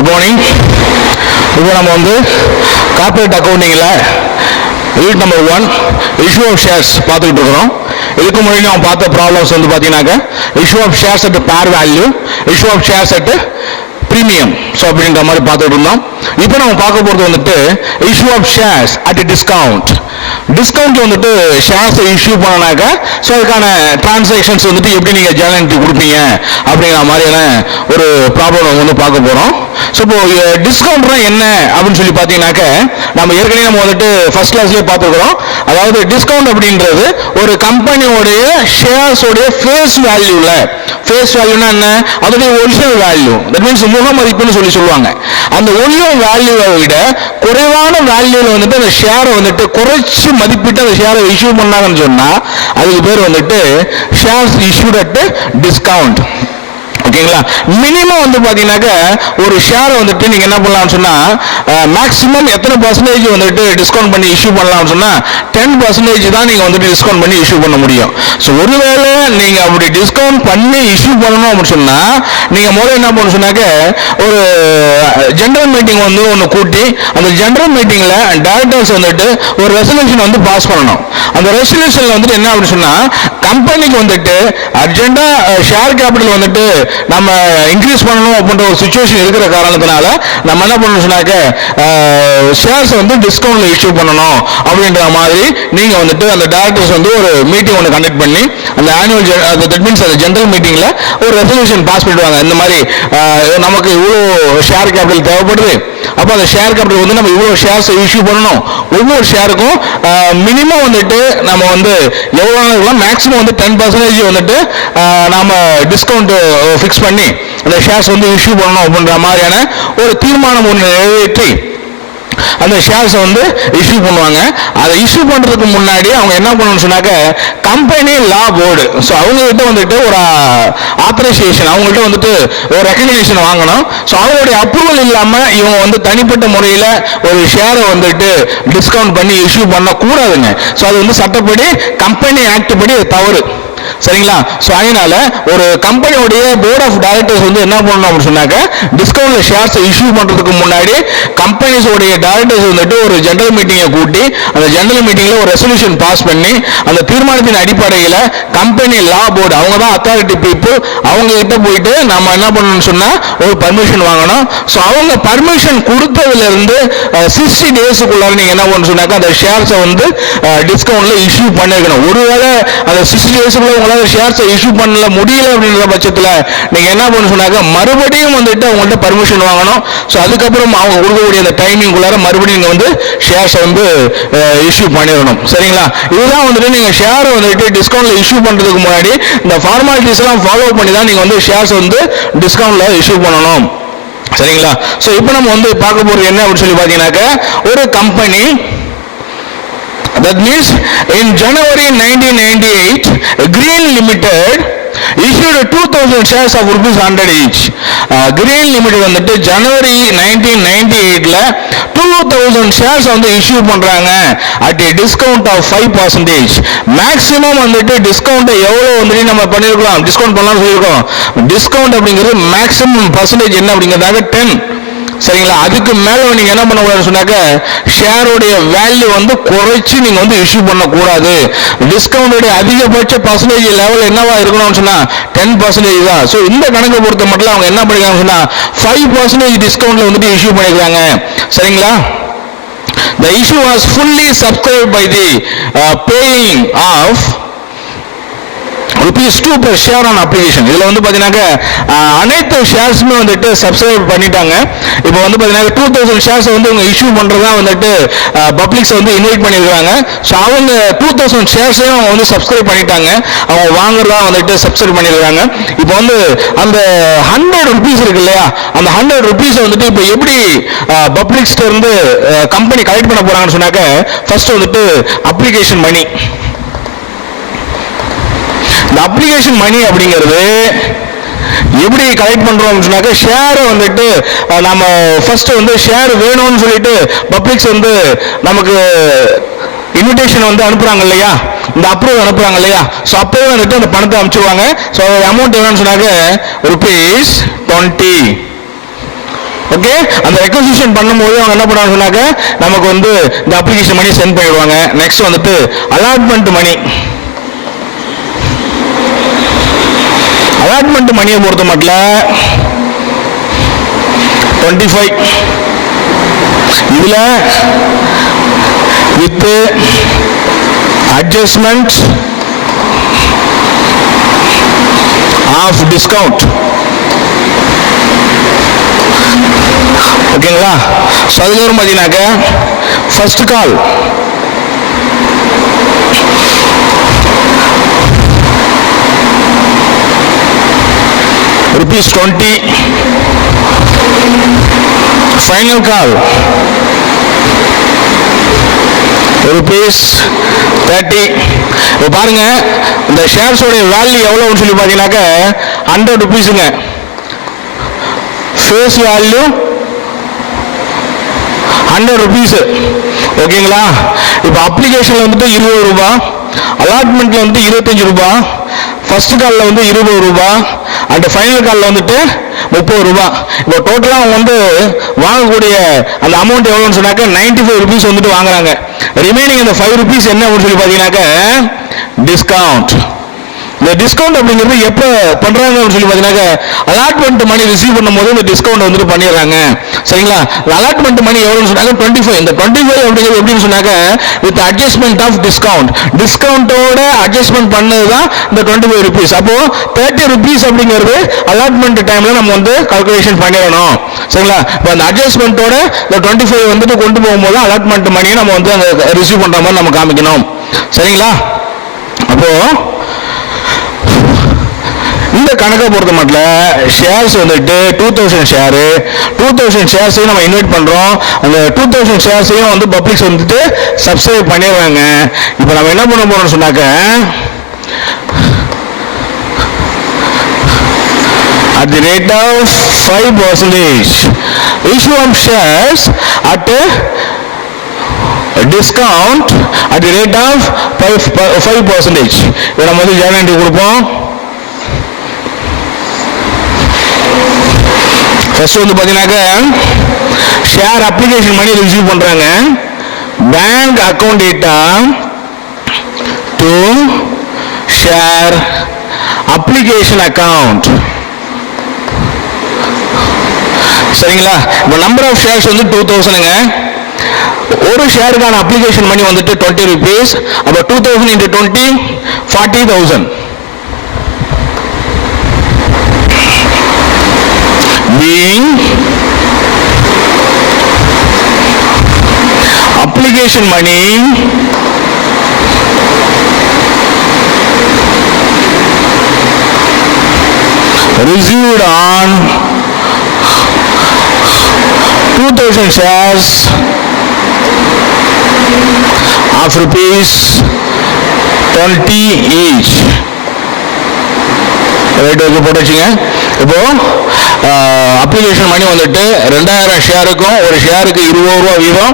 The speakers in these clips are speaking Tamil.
Good morning. இப்போ நம்ம வந்து கார்ப்பரேட் அக்கௌண்டிங்கில் unit number 1 issue of shares பார்த்துக்கிட்டு இருக்கிறோம். இதுக்கு முன்னாடி நம்ம பார்த்த ப்ராப்ளம்ஸ் வந்து பார்த்தீங்கன்னாக்க issue of shares at par value, issue of shares at premium, so அப்படின்ற மாதிரி பார்த்துட்டு இருந்தோம். இப்போ நம்ம பார்க்க போகிறது வந்துட்டு issue of shares at discount. Discount வந்துட்டு ஷேர்ஸை இஷ்யூ பண்ணனாக்க ஸோ அதுக்கான டிரான்சாக்ஷன்ஸ் வந்துட்டு எப்படி நீங்கள் ஜேர்னல் என்ட்ரி கொடுப்பீங்க அப்படிங்கிற மாதிரியான ஒரு ப்ராப்ளம் நம்ம வந்து பார்க்க போகிறோம். ஸோ இப்போ டிஸ்கவுண்ட்னா என்ன அப்படின்னு சொல்லி பார்த்தீங்கன்னாக்க நம்ம ஏற்கனவே நம்ம வந்துட்டு ஃபர்ஸ்ட் கிளாஸ்லேயே பார்த்துருக்குறோம். அதாவது டிஸ்கவுண்ட் அப்படின்றது ஒரு கம்பெனியோடைய ஷேர்ஸோடைய ஃபேஸ் வேல்யூவில், ஃபேஸ் வேல்யூனா என்ன, அதோடைய ஒரிஜினல் வேல்யூ, தட் மீன்ஸ் முக மதிப்புன்னு சொல்லி சொல்லுவாங்க. அந்த ஒரிஜினல் வேல்யூவை விட குறைவான வேல்யூவில் வந்துட்டு அந்த ஷேரை வந்துட்டு குறைச்சி மதிப்பிட்டு அந்த ஷேரை இஷ்யூ பண்ணாங்கன்னு சொன்னால் அதுக்கு பேர் வந்துட்டு ஷேர்ஸ் இஷ்யூட் அட் டிஸ்கவுண்ட். ஓகேங்களா? மினிமம் வந்து பார்த்தீங்கன்னாக்க ஒரு ஷேரை வந்துட்டு நீங்கள் என்ன பண்ணலாம்னு சொன்னால் மேக்ஸிமம் எத்தனை பர்சன்டேஜ் வந்துட்டு டிஸ்கவுண்ட் பண்ணி இஷ்யூ பண்ணலாம்னு சொன்னால் 10% தான் நீங்கள் வந்துட்டு டிஸ்கவுண்ட் பண்ணி இஷ்யூ பண்ண முடியும். ஸோ ஒருவேளை நீங்கள் அப்படி டிஸ்கவுண்ட் பண்ணி இஷ்யூ பண்ணணும் அப்படின்னு சொன்னால் நீங்கள் முதல்ல என்ன பண்ணணும் சொன்னாக்க ஒரு ஜெனரல் மீட்டிங் வந்து ஒன்று கூட்டி அந்த ஜெனரல் மீட்டிங்கில் டைரக்டர்ஸ் வந்துட்டு ஒரு ரெசல்யூஷன் வந்து பாஸ் பண்ணணும். அந்த ரெசல்யூஷனில் வந்துட்டு என்ன அப்படின்னு சொன்னால் கம்பெனிக்கு வந்துட்டு அர்ஜென்ட்டாக ஷேர் கேபிட்டல் வந்துட்டு நம்ம இன்க்ரீஸ் பண்ணணும் அப்படின்ற ஒரு சிச்சுவேஷன் இருக்கிற காரணத்தினால நம்ம என்ன பண்ணணும் சொன்னாக்க ஷேர்ஸ் வந்து டிஸ்கவுண்ட்ல இஷ்யூ பண்ணணும் அப்படின்ற மாதிரி நீங்க வந்துட்டு அந்த டைரக்டர்ஸ் வந்து ஒரு மீட்டிங் ஒன்று கண்டக்ட் பண்ணி அந்த ஆனுவல் தட் மீன்ஸ் அந்த ஜெனரல் மீட்டிங்ல ஒரு ரெசல்யூஷன் பாஸ் பண்ணிடுவாங்க. இந்த மாதிரி நமக்கு இவ்வளோ ஷேர் கேபிட்டல் தேவைப்படுது, அப்போ அந்த ஷேர் கேபிட்டல் வந்து நம்ம இவ்வளோ ஷேர்ஸ் இஷ்யூ பண்ணணும், ஒவ்வொரு ஷேருக்கும் மினிமம் வந்துட்டு நம்ம வந்து எவ்வளோ மேக்ஸிமம் வந்து 10% வந்துட்டு நாம டிஸ்கவுண்ட் ஃபிக்ஸ் பண்ணி அந்த ஷேர்ஸ் வந்து இஷ்யூ பண்ணணும் அப்படின்ற மாதிரியான ஒரு தீர்மானம் ஒன்று நிறைவேற்றி அந்த ஷேர்ஸை வந்து இஷ்யூ பண்ணுவாங்க. அதை இஷ்யூ பண்ணுறதுக்கு முன்னாடி அவங்க என்ன பண்ணணும்னு சொன்னாக்க கம்பெனி லா போர்டு, ஸோ அவங்ககிட்ட வந்துட்டு ஒரு ஆத்தரைசேஷன், அவங்கள்ட்ட வந்துட்டு ஒரு ரெக்கக்னிஷன் வாங்கணும். ஸோ அவங்களுடைய அப்ரூவல் இல்லாமல் இவங்க வந்து தனிப்பட்ட முறையில் ஒரு ஷேரை வந்துட்டு டிஸ்கவுண்ட் பண்ணி இஷ்யூ பண்ணக்கூடாதுங்க. ஸோ அது வந்து சட்டப்படி கம்பெனி ஆக்ட் படி தவறு. சரிங்களா? ஸோ அதனால ஒரு கம்பெனியோடைய போர்ட் ஆஃப் டைரக்டர்ஸ் வந்து என்ன பண்ணணும் அப்படின்னு சொன்னாக்க டிஸ்கவுண்ட்ல ஷேர்ஸை இஷ்யூ பண்றதுக்கு முன்னாடி கம்பெனிஸோடைய டைரக்டர்ஸ் வந்துட்டு ஒரு ஜெனரல் மீட்டிங்கை கூட்டி அந்த ஜெனரல் மீட்டிங்ல ஒரு ரெசல்யூஷன் பாஸ் பண்ணி அந்த தீர்மானத்தின் அடிப்படையில் கம்பெனி லா போர்டு, அவங்க தான் அத்தாரிட்டி பீப்புள், அவங்க கிட்ட போயிட்டு நம்ம என்ன பண்ணணும்னு சொன்னா ஒரு பர்மிஷன் வாங்கணும். ஸோ அவங்க பர்மிஷன் கொடுத்ததுல இருந்து 60 டேஸுக்குள்ளார நீங்க என்ன பண்ணணும் சொன்னாக்க அந்த ஷேர்ஸை வந்து டிஸ்கவுண்ட்ல இஷ்யூ பண்ணிருக்கணும். ஒருவேளை அந்த 60 டேஸுக்குள்ள உங்களால ஷேர்ஸை இஷ்யூ பண்ணல முடியல அப்படின்ற பட்சத்தில் நீங்க என்ன பண்ண சொன்னாக்க மறுபடியும் வந்துட்டு அவங்கள்ட்ட பர்மிஷன் வாங்கணும். ஸோ அதுக்கப்புறம் அவங்க கொடுக்கக்கூடிய அந்த டைமிங் குள்ளார மறுபடியும் நீங்க வந்து ஷேர்ஸை வந்து இஷ்யூ பண்ணிடணும். சரிங்களா? இதுதான் வந்துட்டு நீங்க ஷேரை வந்துட்டு டிஸ்கவுண்ட்ல இஷ்யூ பண்றதுக்கு முன்னாடி இந்த ஃபார்மாலிட்டிஸ் எல்லாம் ஃபாலோ பண்ணி தான் நீங்க வந்து ஷேர்ஸ் வந்து டிஸ்கவுண்ட்ல இஷ்யூ பண்ணணும். சரிங்களா? ஸோ இப்போ நம்ம வந்து பார்க்க போறது என்ன அப்படின்னு சொல்லி பார்த்தீங்கன்னாக்க ஒரு company, that means in January 1998 Green Limited issued 2000 shares of ₹100 each. Green Limited வந்துட்டு ஜனவரி 1998ல 2000 shares வந்து இஷ்யூ பண்றாங்க at a discount of 5%. Maximum வந்துட்டு டிஸ்கவுண்ட் எவ்வளவு வந்துட்டு நம்ம பண்ணிருக்கோம், டிஸ்கவுண்ட் பண்ணலாம்னு சொல்லியிருக்கோம். டிஸ்கவுண்ட் அப்படிங்கிறது மேக்ஸிமம் பர்சன்டேஜ் என்ன அப்படிங்கிறதாக 10. சரிங்களா? அதுக்கு மேல நீங்க என்ன பண்ணக்கூடாதுன்னு சொன்னாக்க ஷேரோடைய வேல்யூ வந்து குறைச்சு நீங்க வந்து இஷ்யூ பண்ணக்கூடாது. டிஸ்கவுண்டோடைய அதிகபட்ச பர்சன்டேஜ் லெவல் என்னவா இருக்கணும்னு சொன்னா 10% தான். ஸோ இந்த கணக்கை பொறுத்த மட்டும் அவங்க என்ன பண்ணிக்கிறாங்க சொன்னா 5% டிஸ்கவுண்ட்ல வந்துட்டு இஷ்யூ பண்ணிக்கிறாங்க. சரிங்களா? The issue was fully subscribed by the paying of ₹2 per share on application. இதுல வந்து பாத்தீங்கன்னா அனைத்து ஷேர்ஸுமே வந்துட்டு சப்ஸ்கிரைப் பண்ணிட்டாங்க. இப்போ வந்து பாத்தீங்கன்னா 2000 ஷேர்ஸ் வந்து அவங்க இஷ்யூ பண்றதா வந்துட்டு பப்ளிக்ஸ் வந்து இன்வைட் பண்ணிருக்காங்க. ஸோ அவங்க 2000 ஷேர்ஸையும் அவங்க வந்து சப்ஸ்கிரைப் பண்ணிட்டாங்க, அவங்க வாங்குறதா வந்துட்டு சப்ஸ்கிரைப் பண்ணிருக்காங்க. இப்போ வந்து அந்த ₹100 இருக்கு இல்லையா, அந்த ₹100 வந்துட்டு இப்போ எப்படி பப்ளிக்ஸ்ல இருந்து கம்பெனி கலெக்ட் பண்ண போறாங்கன்னு சொன்னாக்க ஃபர்ஸ்ட் வந்துட்டு அப்ளிகேஷன் மணி. இந்த அப்ளிகேஷன் மணி அப்படிங்கிறது எப்படி கலெக்ட் பண்றோம் சொன்னாக்க ஷேரை வந்துட்டு நம்ம ஃபர்ஸ்ட் வந்து ஷேர் வேணும்னு சொல்லிட்டு பப்ளிக்ஸ் வந்து நமக்கு இன்விடேஷன் வந்து அனுப்புறாங்க இல்லையா, இந்த அப்ரூவல் அனுப்புறாங்க இல்லையா, ஸோ அப்பவே வந்துட்டு அந்த பணத்தை அனுப்பிச்சுடுவாங்க. ஸோ அமௌண்ட் என்னன்னு சொன்னாக்க ₹20 ஓகே, அந்த ரெக்வசிஷன் பண்ணும்போது அவங்க என்ன பண்ணுவாங்க சொன்னாக்க நமக்கு வந்து இந்த அப்ளிகேஷன் மணி சென்ட் பண்ணிடுவாங்க. நெக்ஸ்ட் வந்துட்டு அலாட்மெண்ட் மணி. அலாட்மெண்ட் மணியை பொறுத்த மட்டும் 25 இதுல வித் அட்ஜஸ்ட்மெண்ட் ஆஃப் டிஸ்கவுண்ட். ஓகேங்களா? அதுக்கப்புறம் பார்த்தீங்கன்னாக்க ஃபர்ஸ்ட் கால் ₹20, ஃபைனல் கால் ₹30. பாருங்க இந்த ஷேர்ஸோட வேல்யூ எவ்வளவுன்னு சொல்லி பார்த்தீங்கன்னாக்க ₹100. Face value ₹100. ஓகேங்களா? இப்போ அப்ளிகேஷன்ல வந்துட்டு ₹20, அலாட்மெண்ட்ல வந்து ₹25, ஃபர்ஸ்ட் காலில் வந்து ₹20 அண்ட் ஃபைனல் காலில் வந்துட்டு ₹30. இப்போ டோட்டலாக அவங்க வந்து வாங்கக்கூடிய அந்த அமௌண்ட் எவ்வளோன்னு சொன்னாக்க ₹95 வந்துட்டு வாங்குறாங்க. ரிமைனிங் அந்த ₹5 என்ன அப்படின்னு சொல்லி பார்த்தீங்கன்னாக்க டிஸ்கவுண்ட். இந்த டிஸ்கவுண்ட் அப்படிங்கிறது எப்போ பண்றாங்கன்னு சொல்லி பார்த்தீங்கன்னா அலாட்மெண்ட் மணி ரிசீவ் பண்ணும்போது இந்த டிஸ்கவுண்ட் வந்துட்டு பண்ணிடுறாங்க. சரிங்களா? அலாட்மெண்ட் மணி எவ்வளோன்னு சொன்னாங்க 25. இந்த 25 அப்படிங்கிறது எப்படின்னு சொன்னாக்க வித் அட்ஜஸ்ட்மெண்ட் ஆஃப் டிஸ்கவுண்ட். டிஸ்கவுண்டோட அட்ஜஸ்ட்மெண்ட் பண்ணது தான் இந்த ₹25. அப்போ ₹30 அப்படிங்கிறது அலாட்மெண்ட் டைம்ல நம்ம வந்து கால்குலேஷன் பண்ணிடணும். சரிங்களா? இப்போ அந்த அட்ஜஸ்ட்மெண்ட்டோட இந்த 25 வந்துட்டு கொண்டு போகும்போது அலாட்மெண்ட் மணியை நம்ம வந்து அந்த ரிசீவ் பண்ற மாதிரி நம்ம காமிக்கணும். சரிங்களா? அப்போ இந்த கணக்கை பொறுத்த மட்டும் ஷேர்ஸ் வந்துட்டு 2000 ஷேரு 2000 ஷேர்ஸையும் நம்ம இன்வைட் பண்றோம். அந்த 2000 ஷேர்ஸையும் வந்து பப்ளிக்ஸ் வந்துட்டு சப்ஸ்கிரைப் பண்ணிடுறாங்க. இப்போ நம்ம என்ன பண்ண போறோம்னு சொன்னாக்க at the rate of 5% issue of shares at a discount at the rate of 5%. இதை நம்ம வந்து ஜேர்னல் கொடுப்போம். ஃபர்ஸ்ட் வந்து பார்த்தீங்கன்னாக்க ஷேர் அப்ளிகேஷன் மணி ரிசீவ் பண்றாங்க. Bank account data to share application account. சரிங்களா? இப்போ நம்பர் ஆஃப் ஷேர்ஸ் வந்து 2000ங்க. ஒரு ஷேருக்கான அப்ளிகேஷன் மணி வந்துட்டு ₹20. அப்போ 2000 into 20 40,000. being application money received on 2000 shares of ₹20 each. Rate வந்து போட்டுச்சுங்க. இப்போ அப்ளிகேஷன் மணி வந்துட்டு 2000 ஷேருக்கும் ஒரு ஷேருக்கு ₹20 வீதம்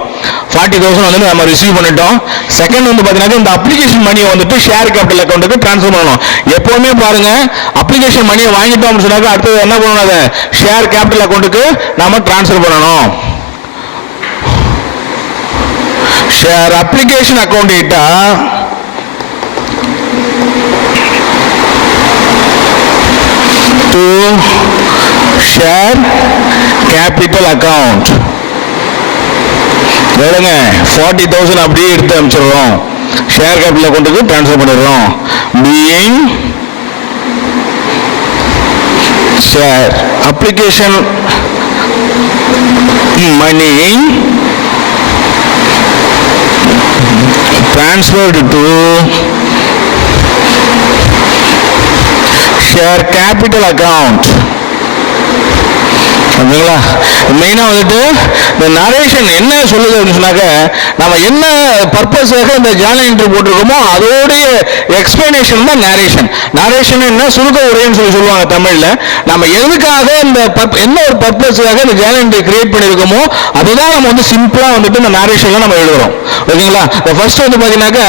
40,000 வந்து நம்ம ரிசீவ் பண்ணிட்டோம். செகண்ட் வந்து பார்த்தீங்கன்னா இந்த அப்ளிகேஷன் மணியை வந்துட்டு ஷேர் கேபிட்டல் அக்கௌண்ட்டுக்கு ட்ரான்ஸ்ஃபர் பண்ணணும். எப்பவுமே பாருங்க அப்ளிகேஷன் மணியை வாங்கிட்டோம்னு சொன்னாக்க அடுத்தது என்ன பண்ணணும்? அதை ஷேர் கேபிட்டல் அக்கௌண்ட்டுக்கு நாம ட்ரான்ஸ்ஃபர் பண்ணணும். Share application account data to share capital account. எவ்வளோங்க? 40,000 அப்படியே எடுத்து அனுப்பிச்சிடுறோம். ஷேர் கேபிட்டல் அக்கௌண்ட்டுக்கு ட்ரான்ஸ்ஃபர் பண்ணிடுறோம். Being share application money transferred to share capital account. ஓகேங்களா? மெயினாக வந்துட்டு இந்த நரேஷன் என்ன சொல்லுது அப்படின்னு சொன்னாக்க நம்ம என்ன பர்பஸாக இந்த ஜேர்னல் என்ட்ரி போட்டிருக்கோமோ அதோடைய எக்ஸ்பிளனேஷன் தான் நரேஷன். நரேஷன் என்ன சுருக்க உரைன்னு சொல்லுவாங்க தமிழில். நம்ம எதுக்காக இந்த என்ன ஒரு பர்பஸாக இந்த ஜேர்னல் என்ட்ரி கிரியேட் பண்ணியிருக்கோமோ அதுதான் நம்ம வந்து சிம்பிளாக வந்துட்டு இந்த நரேஷனில் நம்ம எழுதுறோம். ஓகேங்களா? ஃபர்ஸ்ட் வந்து பார்த்தீங்கன்னாக்க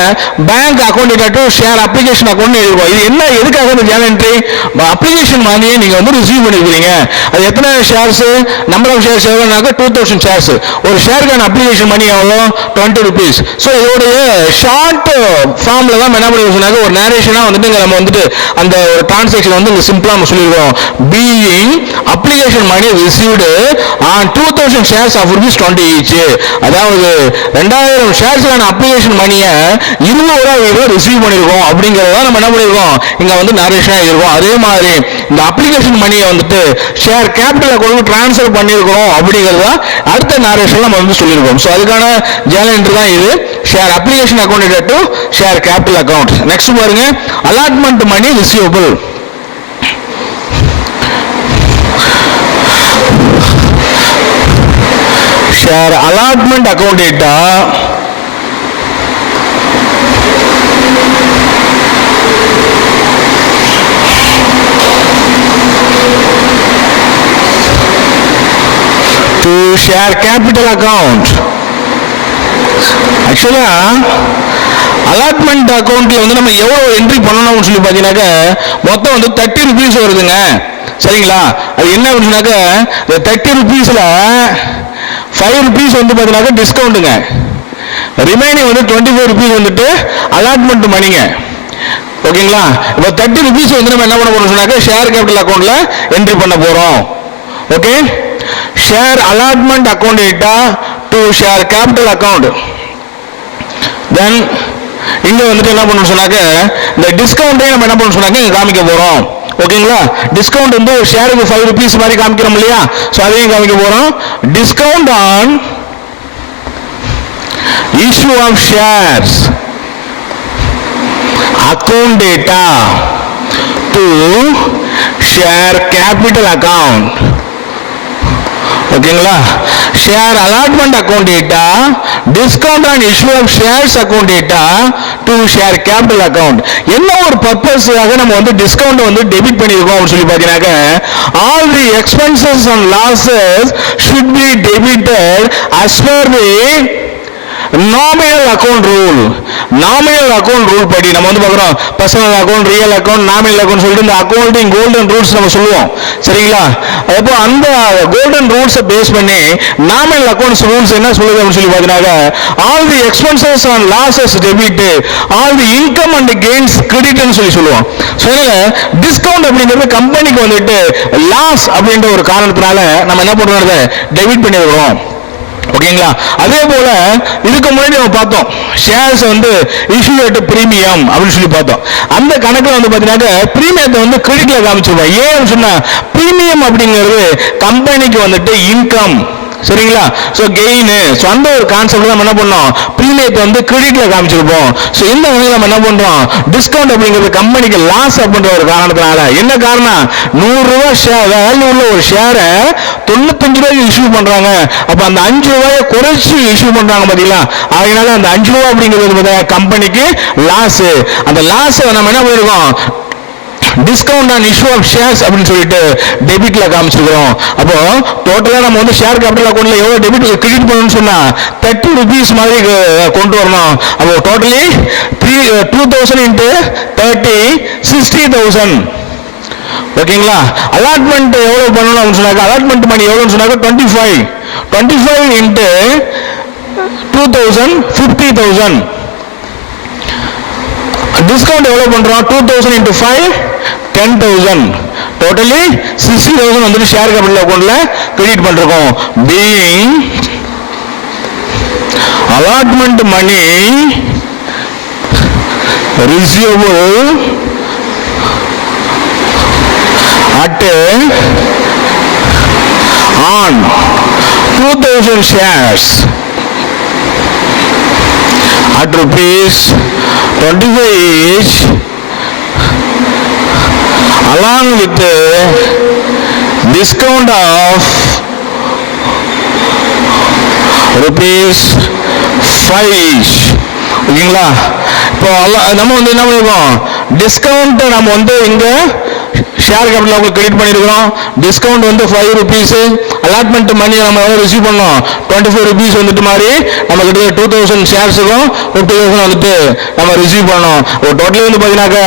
bank account data to share application account எழுதுவோம். இது என்ன எதுக்காக இந்த ஜேர்னல் என்ட்ரி? அப்ளிகேஷன் மாதிரியே நீங்கள் வந்து ரிசீவ் பண்ணிருக்கீங்க. அது எத்தனை shares shares, number of shares எவ்வளோனாக்கா 2000 ஷேர்ஸ். ஒரு ஷேருக்கான அப்ளிகேஷன் மணி எவ்வளோ 20 rupees. ஸோ இதோடைய ஷார்ட் ஃபார்மில் தான் என்ன பண்ணி சொன்னாக்க ஒரு நேரேஷனாக வந்துட்டு இங்கே நம்ம வந்துட்டு அந்த ஒரு டிரான்சாக்ஷன் வந்து இங்கே சிம்பிளாக நம்ம சொல்லிடுவோம். Being application money received on 2000 shares of rupees 20 each. அதாவது 2000 ஷேர்ஸ்க்கான அப்ளிகேஷன் மணியை 20 ரூபா ரிசீவ் பண்ணியிருக்கோம் அப்படிங்கிறத நம்ம என்ன பண்ணியிருக்கோம் இங்கே வந்து நேரேஷனாக இருக்கும். அதே மாதிரி இந்த அப்ளிகேஷன் மணியை வந்துட்டு ஷேர் கேபிட்டல் அக்கௌண்ட் ட்ரான்ஸ்ஃபர் பண்ணியிருக்கிறோம் அப்படிங்கிறத அடுத்த நேரேஷன் நம்ம வந்து சொல்லியிருக்கோம். ஸோ அதுக்கான ஜேர்னல் என்ட்ரி தான் இது. Share application account to share capital account. Next பாருங்க, allotment money receivable. Share allotment account data to share capital account. ஆக்சுவலா அலாட்மெண்ட் அக்கௌண்ட்ல வந்து நம்ம எவ்வளவு என்ட்ரி பண்ணணும்னு சொல்லி பார்த்தீங்கன்னாக்க மொத்தம் வந்து 30 rupees வருதுங்க. சரிங்களா? அது என்ன அப்படின்னாக்க 30 rupeesல 5 rupees வந்து பார்த்தீங்கன்னாக்க டிஸ்கவுண்ட்டுங்க. ரிமைனிங் வந்து 25 rupees வந்துட்டு அலாட்மெண்ட் மணிங்க. ஓகேங்களா? இப்போ 30 rupees வந்து நம்ம என்ன பண்ண போறோம் சொன்னாக்க ஷேர் கேபிட்டல் அக்கௌண்ட்ல என்ட்ரி பண்ண போறோம். Okay, share allotment account data to share capital account. Then இங்க வந்துட்டு என்ன பண்ணணும் சொன்னாக்க இந்த டிஸ்கவுண்டே நம்ம என்ன பண்ணணும் சொன்னாக்க இங்க காமிக்க போறோம். ஓகேங்களா? டிஸ்கவுண்ட் வந்து ஷேருக்கு 5 rupees மாதிரி காமிக்கிறோம் இல்லையா? ஸோ அதையும் காமிக்க போறோம். Discount on issue of shares account data to share capital account. ஓகேங்களா? Share allotment account data discount on issue of shares account data to share capital account. என்ன ஒரு பர்பஸ்க்காக நம்ம வந்து டிஸ்கவுண்ட் வந்து டெபிட் பண்ணியிருக்கோம் அப்படின்னு சொல்லி பார்த்தீங்கன்னாக்க all the expenses and losses should be debited as per the nominal account rule. Nominal account rule படி நம்ம வந்து பார்க்குறோம் personal account, real account, nominal account சொல்லிட்டு இந்த அக்கௌண்டிங் கோல்டன் ரூல்ஸ் நம்ம சொல்லுவோம். சரிங்களா? அப்போ அந்த கோல்டன் ரூல்ஸை பேஸ் பண்ணி நாமினல் அக்கௌண்ட்ஸ் ரூல்ஸ் என்ன சொல்லுது அப்படின்னு சொல்லி பார்த்தீங்கன்னா all the expenses and losses debit, all the income and gains கிரெடிட்னு சொல்லுவோம். ஸோ இதனால டிஸ்கவுண்ட் அப்படிங்கிறது கம்பெனிக்கு வந்துட்டு லாஸ் அப்படின்ற ஒரு காரணத்தினால நம்ம என்ன பண்ணுறோம் டெபிட் பண்ணிடுறோம். ஓகேங்களா? அதே போல இதுக்கு முன்னாடி நம்ம பார்த்தோம் ஷேர்ஸ் வந்து இஷ்யூ அட் பிரீமியம் அப்படின்னு சொல்லி பார்த்தோம். அந்த கணக்குல வந்து பார்த்தீங்கன்னா பிரீமியத்தை வந்து கிரெடிட்ல காமிச்சிருவோம். ஏன்னு சொன்னா பிரீமியம் அப்படிங்கிறது கம்பெனிக்கு வந்துட்டு இன்கம். சரிங்களா? ஸோ கெயின், ஸோ அந்த ஒரு கான்செப்ட் நம்ம என்ன பண்ணோம் பிரீமியத்தை வந்து கிரெடிட்ல காமிச்சிருப்போம். ஸோ இந்த வகையில் நம்ம என்ன பண்றோம் டிஸ்கவுண்ட் அப்படிங்கிறது கம்பெனிக்கு லாஸ் அப்படின்ற ஒரு காரணத்தினால. என்ன காரணம்? 100 ரூபா ஷேர் வேல்யூ உள்ள ஒரு ஷேரை 95 ரூபாய்க்கு இஷ்யூ பண்றாங்க. அப்ப அந்த 5 ரூபாயை குறைச்சி இஷ்யூ பண்றாங்க பாத்தீங்களா? அதனால அந்த 5 ரூபா அப்படிங்கிறது கம்பெனிக்கு லாஸ். அந்த லாஸ் நம்ம என்ன பண்ணிருக்கோம் discount on issue of shares அப்படின்னு சொல்லிட்டு டெபிட்ல காமிச்சிருக்கிறோம். அப்போ டோட்டலா நம்ம வந்து ஷேர் கேபிட்டல் அக்கௌண்ட்ல எவ்வளவு டெபிட் கிரெடிட் பண்ணணும்னு சொன்னா 30 rupees மாதிரி கொண்டு வரணும். அப்போ டோட்டலி 2000 into 30 60,000. ஓகேங்களா? அலாட்மெண்ட் எவ்வளவு பண்ணணும் அப்படின்னு சொன்னாக்க அலாட்மெண்ட் மணி எவ்வளவுன்னு சொன்னாக்க 25 into 2000 50,000. டிஸ்கவுண்ட் எவ்வளவு பண்றோம் 2000 into 5 10,000. டோட்டலி 60,000 வந்துட்டு ஷேர் கேபிட்டல் அக்கௌண்ட்ல கிரெடிட் பண்றோம். Being allotment money receivable at on 2000 shares at rupees 25 each along with the discount of rupees 5 each. ஓகேங்களா? இப்போ நம்ம வந்து என்ன பண்ணிருக்கோம் டிஸ்கவுண்ட் நம்ம வந்து இங்க ஷேர் கேபிட்டல் கிரெடிட் பண்ணிருக்கிறோம். டிஸ்கவுண்ட் வந்து 5 rupees, அலாட்மெண்ட் மணி நம்ம எவ்வளோ ரிசீவ் பண்ணோம், 25 rupees வந்துட்டு மாதிரி நம்ம கிட்ட 2000 ஷேர்ஸுக்கும் 50,000 வந்துட்டு நம்ம ரிசீவ் பண்ணோம். ஒரு டோட்டலி வந்து பார்த்தீங்கன்னாக்கா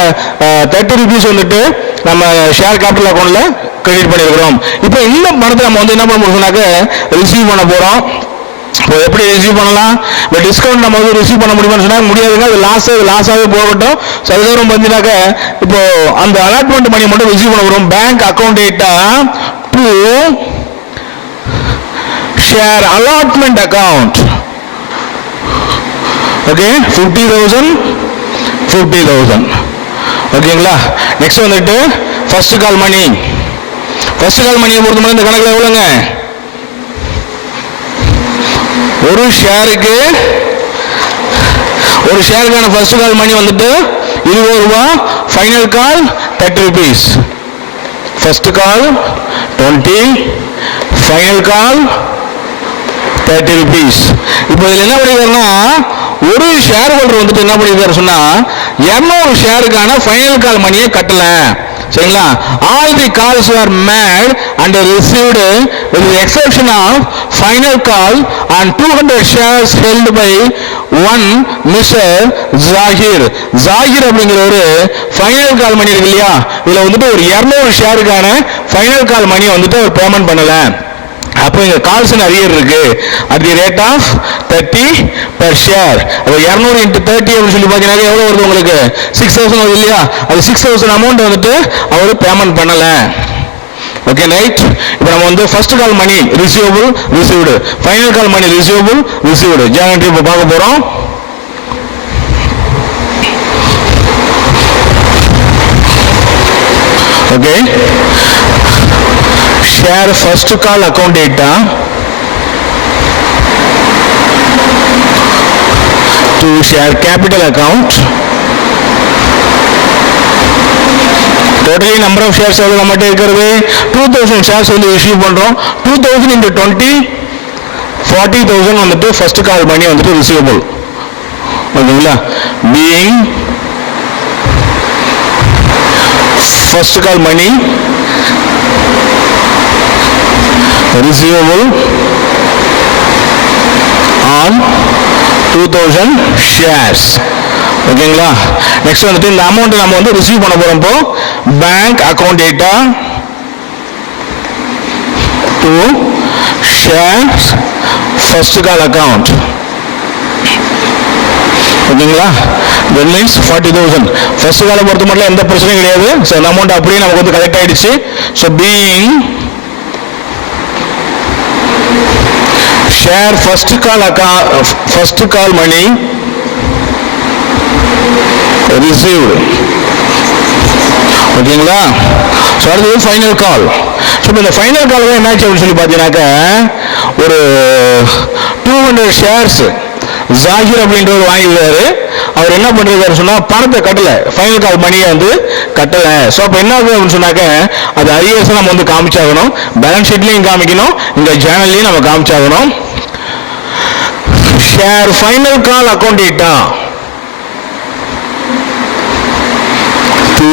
30 rupees வந்துட்டு நம்ம ஷேர் கேபிட்டல் அக்கௌண்ட்ல கிரெடிட் பண்ணியிருக்கிறோம். இப்போ இந்த பணத்தை நம்ம வந்து என்ன பண்ண முடியும்னாக்க ரிசீவ் பண்ண போறோம். இப்போ எப்படி ரிசீவ் பண்ணலாம், இப்போ டிஸ்கவுண்ட் நம்ம வந்து ரிசீவ் பண்ண முடியுமான்னு சொன்னா முடியாதுங்க, அது லாஸாகவே போகட்டும். ஸோ அதுக்கப்புறம் பார்த்தீங்கன்னாக்க இப்போ அந்த அலாட்மெண்ட் மணி மட்டும் ரிசீவ் பண்ண போகிறோம். Bank account data to share allotment account. Okay, 50,000 ஓகேங்களா. நெக்ஸ்ட் வந்துட்டு ஃபர்ஸ்ட் கால் மணி. ஃபர்ஸ்ட் கால் மணியை பொறுத்த மாதிரி இந்த கணக்கில் எவ்வளோங்க, ஒரு ஷேருக்கான ஃபர்ஸ்ட் கால் மணி வந்துட்டு 20 ரூபாய், ஃபைனல் கால் 30 rupees. ஃபர்ஸ்ட் கால் 20, ஃபைனல் கால் 30 rupees. இப்போ இதில் என்ன பண்ணிருக்காருன்னா, ஒரு ஷேர் ஹோல்டர் வந்துட்டு என்ன பண்ணிருக்காரு சொன்னா 200 ஷேருக்கான ஃபைனல் கால் மணியை கட்டல. சரிங்களா, all the calls were made and received with the exception of final call on 200 shares held by one Mr. Zahir அப்படிங்கிற ஒரு ஃபைனல் கால் மணி இருக்கு இல்லையா, இதுல வந்துட்டு ஒரு 200 ஷேருக்கான ஃபைனல் கால் மணி வந்துட்டு அவர் பேமெண்ட் பண்ணல. அப்போ இங்க கால்ஸ் அரியர் இருக்கு at the rate of 30 per share. அப்போ 200 into 30 அப்படின்னு சொல்லி பார்த்தீங்கன்னா எவ்வளவு வருது உங்களுக்கு, 6,000 வருது இல்லையா. அது 6,000 அமௌண்ட் வந்துட்டு அவர் பேமெண்ட் பண்ணல. Okay right. இப்போ நம்ம வந்து ஃபர்ஸ்ட் கால் money received, final call money received joint இப்போ பார்க்க போறோம். Okay, share first call account data to share capital account. Totally number of shares எவ்வளவு நம்மகிட்ட இருக்கிறது, 2000 shares வந்து இஷ்யூ பண்றோம். 2000 into 20, 40,000 வந்துட்டு ஃபர்ஸ்ட் கால் மணி வந்துட்டு ரிசீவபிள். ஓகேங்களா, being first call money receivable on 2000 shares. ஓகேங்களா, நெக்ஸ்ட் வந்துட்டு இந்த அமௌண்ட் நம்ம வந்து ரிசீவ் பண்ண போறோம். இப்போ bank account data to shares first call account. ஓகேங்களா, that means 40,000. ஃபர்ஸ்ட் காலை பொறுத்த மட்டும் எந்த பிரச்சனையும் கிடையாது. ஸோ அந்த அமௌண்ட் அப்படியே நமக்கு வந்து கலெக்ட் ஆயிடுச்சு. So being share first call money received. ஓகேங்களா, ஸோ அடுத்தது ஃபைனல் கால். ஸோ இந்த ஃபைனல் கால் என்ன ஆச்சு அப்படின்னு சொல்லி பார்த்தீங்கன்னாக்க ஒரு 200 ஷேர்ஸ் ஜாகிர் அப்படின்றவர் வாங்கியிருக்காரு. அவர் என்ன பண்ணிருக்காரு சொன்னா பணத்தை கட்டல, ஃபைனல் கால் மணியை வந்து கட்டல. ஸோ அப்போ என்ன ஆகுது அப்படின்னு சொன்னாக்க அது அரியர்ஸ் நம்ம வந்து காமிச்சாகணும், பேலன்ஸ் ஷீட்லையும் காமிக்கணும், இந்த ஜேர்னல்லையும் நம்ம காமிச்சாகணும். Share final call account data to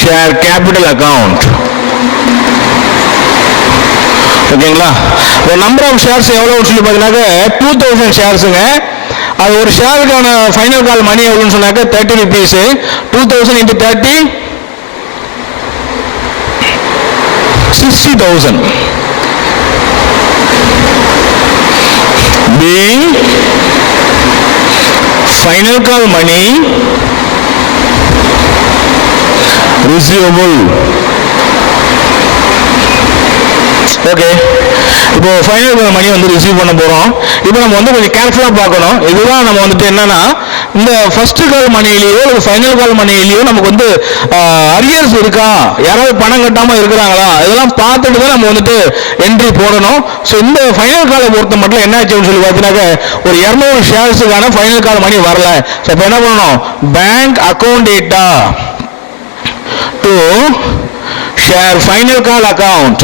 share capital account. ஓகேங்களா, நம்பர் ஆஃப் ஷேர்ஸ் எவ்வளோன்னு சொல்லி பார்த்தீங்கன்னாக்க 2000 ஷேர்ஸுங்க. அது ஒரு ஷேருக்கான ஃபைனல் கால் மணி எவ்வளோன்னு சொன்னாக்க 30 rupees. 2000 into 30, 60,000. Being final call money receivable. Okay, இப்போ ஃபைனல் மணி வந்து ரிசீவ் பண்ண போறோம். இப்போ நம்ம வந்து கொஞ்சம் கேர்ஃபுல்லா பார்க்கணும். இதுதான் நம்ம வந்துட்டு என்னன்னா இந்த ஃபர்ஸ்ட் கால் மணியிலேயோ இல்லை ஃபைனல் கால் மணியிலேயோ நமக்கு வந்து அரியர்ஸ் இருக்கா, யாராவது பணம் கட்டாம இருக்கிறாங்களா, இதெல்லாம் பார்த்துட்டு தான் நம்ம வந்துட்டு என்ட்ரி போடணும். ஸோ இந்த ஃபைனல் காலை பொறுத்த மட்டும் என்ன ஆச்சுன்னு சொல்லி பார்த்தீங்கன்னாக்க ஒரு 200 ஷேர்ஸுக்கான ஃபைனல் கால் மணி வரல. ஸோ இப்போ என்ன பண்ணணும், bank account data to share final call account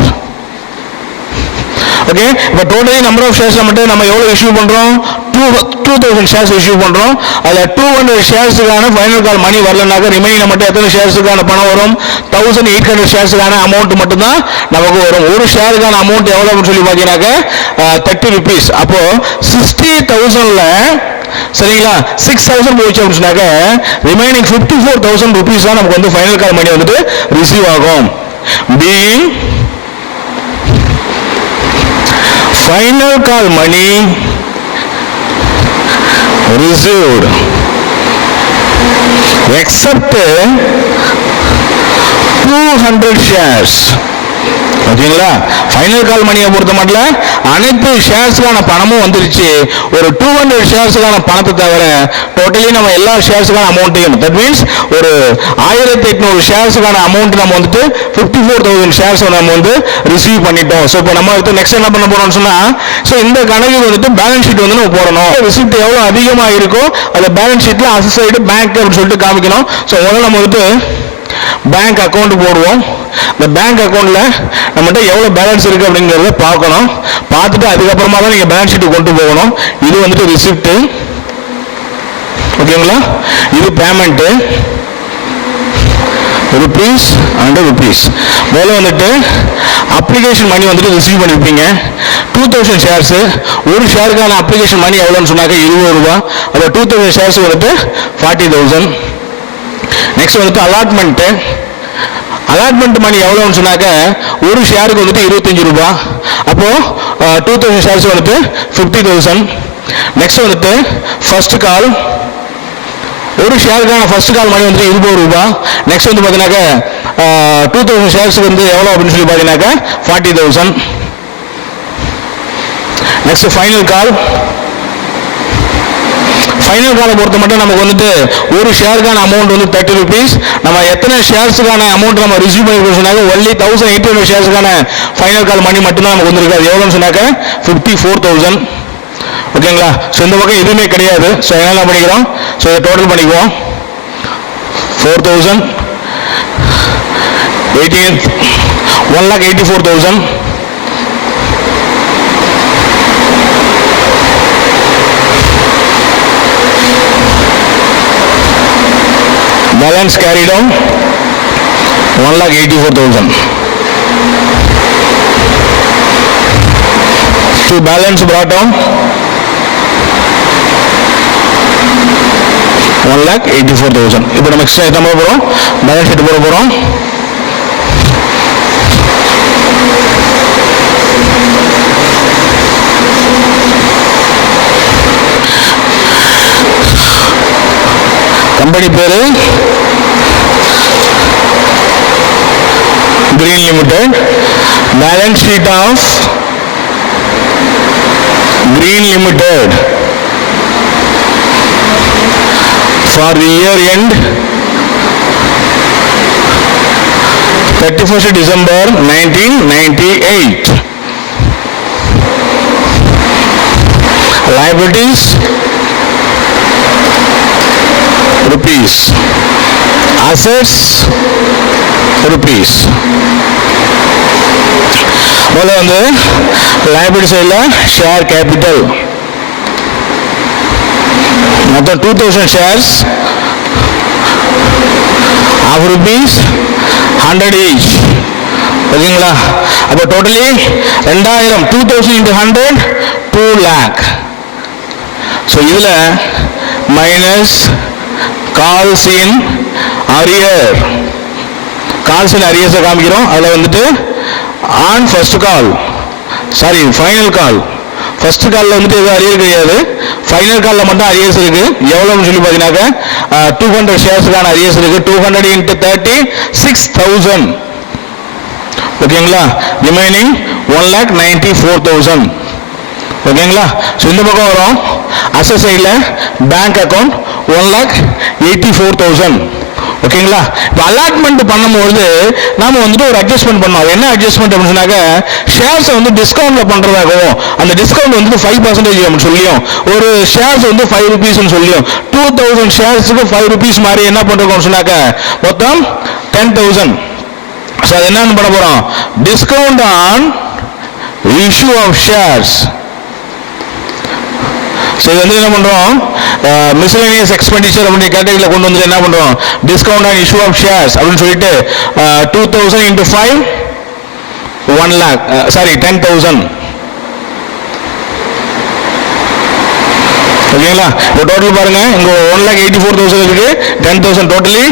okay, இப்போ டோட்டலி நம்பர் ஆஃப் ஷேர்ஸ் மட்டும் நம்ம எவ்வளோ இஷ்யூ பண்ணுறோம்? 2000 ஷேர்ஸ் இஷ்யூ பண்ணுறோம். அதில் 200 ஷேர்ஸுக்கான ஃபைனல் கால் மணி வரலனாக்க ரிமைனிங் மட்டும் எத்தனை ஷேர்ஸுக்கான பணம் வரும்? 1800 ஷேர்ஸுக்கான அமௌண்ட் மட்டும்தான் நமக்கு வரும். ஒரு ஷேருக்கான அமௌண்ட் எவ்வளோ அப்படின்னு சொல்லி பார்த்தீங்கன்னாக்க 30 rupees. அப்போ 60,000ல சரிங்களா 6,000 போச்சு அப்படின்னு சொன்னாக்க ரிமைனிங் 54,000 rupees தான் நமக்கு வந்து ஃபைனல் கால் மணி வந்துட்டு ரிசீவ் ஆகும். பீயிங் ஃபைனல் கால் மணி received except 200 shares. ஓகேங்களா, ஃபைனல் கால் மணியை பொறுத்த மட்டும் அனைத்து ஷேர்ஸுக்கான பணமும் வந்துருச்சு. ஒரு 200 ஷேர்ஸுக்கான பணத்தை தவிர டோட்டலி நம்ம எல்லா ஷேர்ஸுக்கான அமௌண்ட்டையும், தட் மீன்ஸ் ஒரு 1800 ஷேர்ஸுக்கான அமௌண்ட் நம்ம வந்துட்டு 54,000 ஷேர்ஸ் நம்ம வந்து ரிசீவ் பண்ணிட்டோம். ஸோ இப்போ நம்ம வந்து நெக்ஸ்ட் என்ன பண்ண போறோம்னு சொன்னா, ஸோ இந்த கணக்கு வந்துட்டு பேலன்ஸ் ஷீட் வந்து நம்ம போடணும். ரிசிப்ட் எவ்வளோ அதிகமாக இருக்கோ அந்த பேலன்ஸ் ஷீட்ல அசைடு பேங்க் அப்படின்னு சொல்லிட்டு காமிக்கணும். ஸோ முதல்ல நம்ம வந்துட்டு பேங்க் அக்கௌண்ட் போடுவோம். இந்த பேங்க் அக்கௌண்ட்ல நம்மகிட்ட எவ்வளோ பேலன்ஸ் இருக்கு அப்படிங்கிறத பார்க்கணும். பார்த்துட்டு அதுக்கப்புறமா தான் நீங்கள் பேலன்ஸ் ஷீட் கொண்டு போகணும். இது வந்துட்டு ரிசிப்ட். ஓகேங்களா, இது பேமெண்ட்டு ருபீஸ் அண்ட் ருபீஸ். முதல்ல வந்துட்டு அப்ளிகேஷன் மணி வந்துட்டு ரிசீவ் பண்ணியிருப்பீங்க 2000 ஷேர்ஸு. ஒரு ஷேருக்கான அப்ளிகேஷன் மணி எவ்வளோன்னு சொன்னாக்க 20 ரூபா. அப்போ 2000 ஷேர்ஸ் வந்துட்டு 40,000. நெக்ஸ்ட் வந்துட்டு அலாட்மெண்ட்டு. அலாட்மெண்ட் மணி எவ்வளோன்னு சொன்னாக்க ஒரு ஷேருக்கு வந்துட்டு 25 ரூபா. அப்போ 2000 ஷேர்ஸ் வந்துட்டு 50,000. நெக்ஸ்ட் வந்துட்டு ஃபர்ஸ்ட் கால். ஒரு ஷேருக்கான ஃபர்ஸ்ட் கால் மணி வந்துட்டு 20 ரூபா. நெக்ஸ்ட் வந்து பார்த்தீங்கன்னாக்க 2000 ஷேர்ஸ் வந்து எவ்வளோ அப்படின்னு சொல்லி பார்த்தீங்கன்னாக்க 40,000. நெக்ஸ்ட் ஃபைனல் கால். ஃபைனல் காலை பொறுத்த மட்டும் நமக்கு வந்துட்டு ஒரு ஷேருக்கான அமௌண்ட் வந்து 30 rupees. நம்ம எத்தனை ஷேர்ஸுக்கான அமௌண்ட் நம்ம ரிசீவ் பண்ணிருக்கோம் சொன்னாக்க ஒன்லி 1800 ஷேர்ஸுக்கான ஃபைனல் கால் மணி மட்டும்தான் நமக்கு வந்துருக்காது. எவ்வளோன்னு சொன்னாக்க 54,000. ஓகேங்களா, ஸோ இந்த பக்கம் எதுவுமே கிடையாது. ஸோ என்ன பண்ணிக்கிறோம், ஸோ இதை டோட்டல் பண்ணிக்குவோம். 4,000 1,84,000. Balance carried on 1,84,000. To balance brought down 1,84,000. இப்போ நம்ம எக்ஸ்ட்ரா என்ன பண்ண போறோம், பேலன்ஸ் ஷீட் போட போறோம். கம்பெனி பேரு Green Limited. Balance sheet of Green Limited for the year end 31st December 1998. Liabilities rupees, assets rupees. முதல்ல வந்து liability சைடில் ஷேர் கேபிட்டல் மொத்தம் 2000 ஷேர்ஸ் ஆஃப் rupees 100 each. ஓகேங்களா, அப்போ டோட்டலி 2000 2000 into 100 2 lakh. ஸோ இதில் minus calls in arrear. Calls in அரியர்ஸை காமிக்கிறோம். அதில் வந்துட்டு on first call, sorry final call. First காலில் வந்துட்டு எதுவும் அரியர் கிடையாது, ஃபைனல் காலில் மட்டும் அரியர்ஸ் இருக்கு. எவ்வளோன்னு சொல்லி பார்த்தீங்கன்னாக்க 200 ஷேர்ஸுக்கான அரியர்ஸ் இருக்கு. 200 into 30 6,000. ஓகேங்களா, ரிமைனிங் 1,94,000. ஓகேங்களா, ஸோ இந்த பக்கம் வரும் அசட் சைடில் பேங்க் அக்கௌண்ட் 1,84,000. ஓகேங்களா, இப்போ அலாட்மெண்ட் பண்ணும்போது நாம வந்துட்டு ஒரு அட்ஜஸ்ட்மெண்ட் பண்ணோம். என்ன அட்ஜஸ்ட்மெண்ட் அப்படின்னு சொன்னாக்க ஷேர்ஸை வந்து டிஸ்கவுண்ட்ல பண்றதாகவும், அந்த டிஸ்கவுண்ட் வந்து 5% அப்படின்னு சொல்லியும், ஒரு ஷேர்ஸ் வந்து 5 rupees சொல்லியும் 2000 ஷேர்ஸுக்கு 5 rupees மாதிரி என்ன பண்றோம்னு சொன்னாக்க மொத்தம் 10,000. ஸோ அது என்னன்னு பண்ண போறோம், discount on issue of shares. So இது வந்து என்ன பண்ணுறோம், மிஸ்லேனியஸ் எக்ஸ்பெண்டிச்சர் அப்படின்ற கேட்டகரியில் கொண்டு வந்து என்ன பண்ணுறோம், discount and issue of shares அப்படின்னு சொல்லிட்டு 2000 into 5 1 lakh, சாரி 10,000. ஓகேங்களா? இப்போ டோட்டல் பாருங்க, இங்கே 1,84,000 இருக்கு, 10,000 டோட்டலி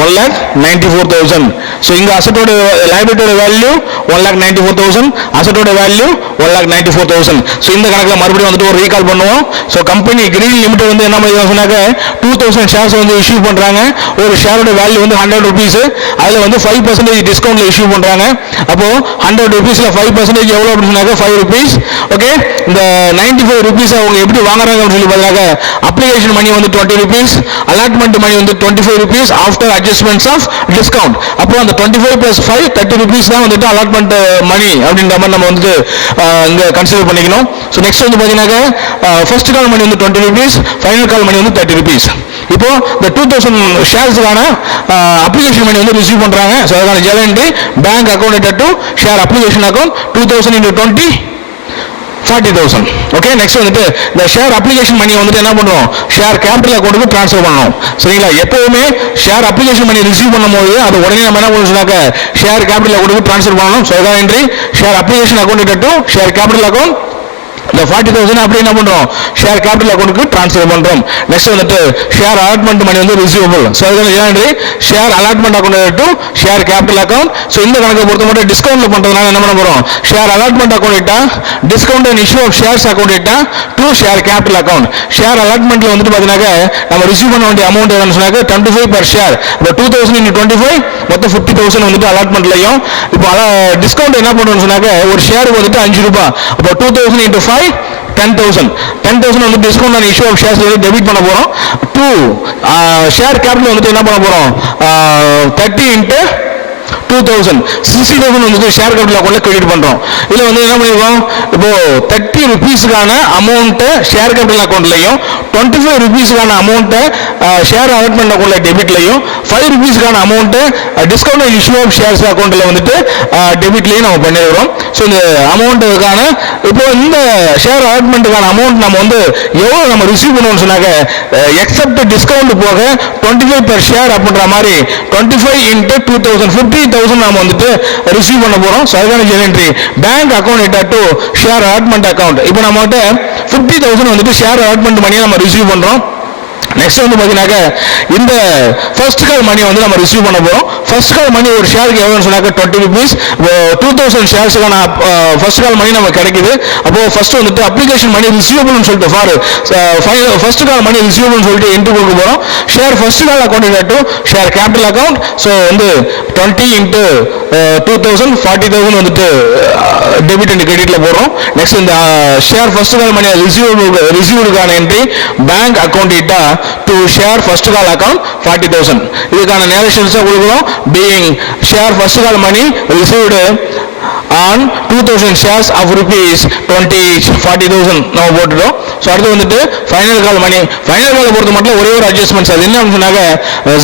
1,94,000. ஸோ இங்கே அசட்டோட லைபிலிட்டியோட வேல்யூ 1,94,000, அசட்டோட வேல்யூ 1,94,000. ஸோ இந்த கணக்கில் மறுபடியும் வந்துட்டு ஒரு ரீகால் பண்ணுவோம். ஸோ கம்பெனி கிரீன் லிமிடெட் வந்து என்ன பண்ணி சொன்னாக்க 2000 ஷேர்ஸ் வந்து இஷ்யூ பண்ணுறாங்க. ஒரு ஷேரோட வேல்யூ வந்து 100 rupees, அதில் வந்து 5% டிஸ்கவுண்ட்ல இஷ்யூ பண்ணுறாங்க. அப்போ 100 rupeesல 5% எவ்வளோ அப்படின்னு சொன்னாக்க 5 rupees. ஓகே, இந்த 95 rupees அவங்க எப்படி வாங்குறாங்க அப்படின்னு சொல்லி பார்த்தீங்கன்னா, அப்ளிகேஷன் மணி வந்து 20 rupees, அலாட்மெண்ட் மணி வந்து 25 rupees after adjustments of discount. அப்போ அந்த 25 plus 5 30 rupees தான் வந்துட்டு அலாட்மெண்ட் மணி அப்படின்ற மாதிரி நம்ம வந்துட்டு இங்க கன்சிடர் பண்ணிக்கணும். ஸோ நெக்ஸ்ட் வந்து பார்த்தீங்கன்னா ஃபர்ஸ்ட் கால் மணி வந்து 20 rupees, ஃபைனல் கால் மணி வந்து 30 rupees. இப்போ இந்த 2000 ஷேர்ஸுக்கான அப்ளிகேஷன் மணி வந்து ரிசீவ் பண்றாங்க. ஸோ அதுக்கான general entry bank account to share application account 2000 into 20 40,000. Okay, next வந்துட்டு இந்த ஷேர் அப்ளிகேஷன் மணி வந்துட்டு என்ன பண்ணுவோம், ஷேர் கேபிட்டல் அக்கௌண்ட்டுக்கு ட்ரான்ஸ்ஃபர் பண்ணணும். சரிங்களா? எப்பவுமே ஷேர் அப்ளிகேஷன் மணி ரிசீவ் பண்ணும்போது அது உடனே நம்ம என்ன பண்ணணும் சொன்னாக்க ஷேர் கேபிட்டல் அக்கௌண்ட்டுக்கு ட்ரான்ஸ்ஃபர் பண்ணணும். ஸோ அதான் entry share application account to share capital account. இந்த 40,000 அப்படி என்ன பண்றோம், ஷேர் கேபிட்டல் அக்கௌண்ட்டுக்கு ட்ரான்ஸ்ஃபர் பண்றோம். நெக்ஸ்ட் வந்துட்டு ஷேர் அலாட்மெண்ட் மணி வந்து ரிசீவபிள். ஸோ அதுக்கு share allotment account to share capital account. So இந்த கணக்கை பொறுத்த மட்டும் டிஸ்கவுண்ட்ல பண்றதுனால என்ன பண்ண போறோம், ஷேர் அலாட்மெண்ட் அக்கௌண்ட் இட்டா discount and issue of shares account இட்டா to share capital account. Share அலாட்மெண்ட்ல வந்துட்டு பாத்தீங்கன்னா நம்ம ரிசீவ் பண்ண வேண்டிய அமௌண்ட் எவ்வளவு சொன்னாக்க 25 per share. இப்போ 2000 into 25 மொத்தம் 50,000 வந்துட்டு அலாட்மெண்ட்லையும். இப்போ டிஸ்கவுண்ட் என்ன பண்ணுறோம்னு சொன்னாக்க ஒரு ஷேருக்கு வந்துட்டு 5 ரூபாய். அப்போ 2000 into 5 10,000 வந்து discount and issue of shares வந்து டெபிட் பண்ண போறோம். 2 ஷேர் கேபிட்டல் வந்துட்டு என்ன பண்ண போறோம், 30 into 2000 60,000 வந்துட்டு ஷேர் கேபிட்டல் அக்கௌண்ட்ல கிரெடிட் பண்றோம். இதுல வந்து என்ன பண்ணிருக்கோம், இப்போ 30 rupeesக்கான அமௌண்ட் ஷேர் கேபிட்டல் அக்கௌண்ட்லயும் 25 rupeesக்கான அமௌண்ட் ஷேர் அலாட்மெண்ட் அக்கௌண்ட்ல டெபிட்லயும் 5 rupeesக்கான amount discount and issue of shares அக்கௌண்ட்ல வந்துட்டு டெபிட்லயும் நம்ம பண்ணிடுறோம். ஸோ இந்த அமௌண்ட்டுக்கான இப்போ இந்த ஷேர் அலாட்மெண்ட்டுக்கான அமௌண்ட் நம்ம வந்து எவ்வளவு நம்ம ரிசீவ் பண்ணுவோம்னு சொன்னாக்க எக்ஸப்ட் டிஸ்கவுண்ட் போக 25 per share அப்படின்ற மாதிரி 25 into 2000 50,000 நாம வந்துட்டு ரிசீவ் பண்ண போறோம். ஸோ அதுக்கான ஜெனரல் என்ட்ரி பேங்க் அக்கௌண்ட் இட்டா டு ஷேர் அலாட்மெண்ட் அக்கௌண்ட். இப்போ நம்ம கிட்ட 50,000 வந்துட்டு ஷேர் அலாட்மெண்ட் மணியை நம்ம ரிசீவ் பண்றோம். நெக்ஸ்ட் வந்து பாத்தீங்கன்னாக்க இந்த ஃபர்ஸ்ட் கால் மணி வந்து நம்ம ரிசீவ் பண்ண போறோம். ஃபர்ஸ்ட் கால் மணி ஒரு ஷேருக்கு எவ்வளோன்னு சொன்னாக்க 20 rupees. 2000 ஷேர்ஸுக்கான ஃபர்ஸ்ட் கால் மணி நமக்கு கிடைக்குது. அப்போ ஃபர்ஸ்ட் வந்துட்டு அப்ளிகேஷன் மணி ரிசீவபிள்னு சொல்லிட்டு ஃபார் ஃபர்ஸ்ட் கால் மணி ரிசீவபிள்னு சொல்லிட்டு என்ட்ரி கொடுக்க போறோம். Share first call account to share capital account. So வந்து 20 into 2000 40,000 வந்துட்டு டெபிட் அண்ட் கிரெடிட்ல போடுறோம். நெக்ஸ்ட் இந்த ஷேர் ஃபர்ஸ்ட் கால் மணி ரிசீவ்டுக்கான என்ட்ரி பேங்க் அக்கௌண்ட் இட்டா to share first call account 40,000. இதுக்கான நேரேஷன்ஸ் கொடுக்கிறோம். being share first call money received on 2000 shares of rupees 20 each 40,000 நம்ம போட்டுட்டோம். ஸோ அடுத்து வந்துட்டு ஃபைனல் கால் மணி. ஃபைனல் காலை பொறுத்த மட்டும் ஒரே ஒரு அட்ஜஸ்ட்மெண்ட்ஸ். அது என்ன சொன்னாங்க,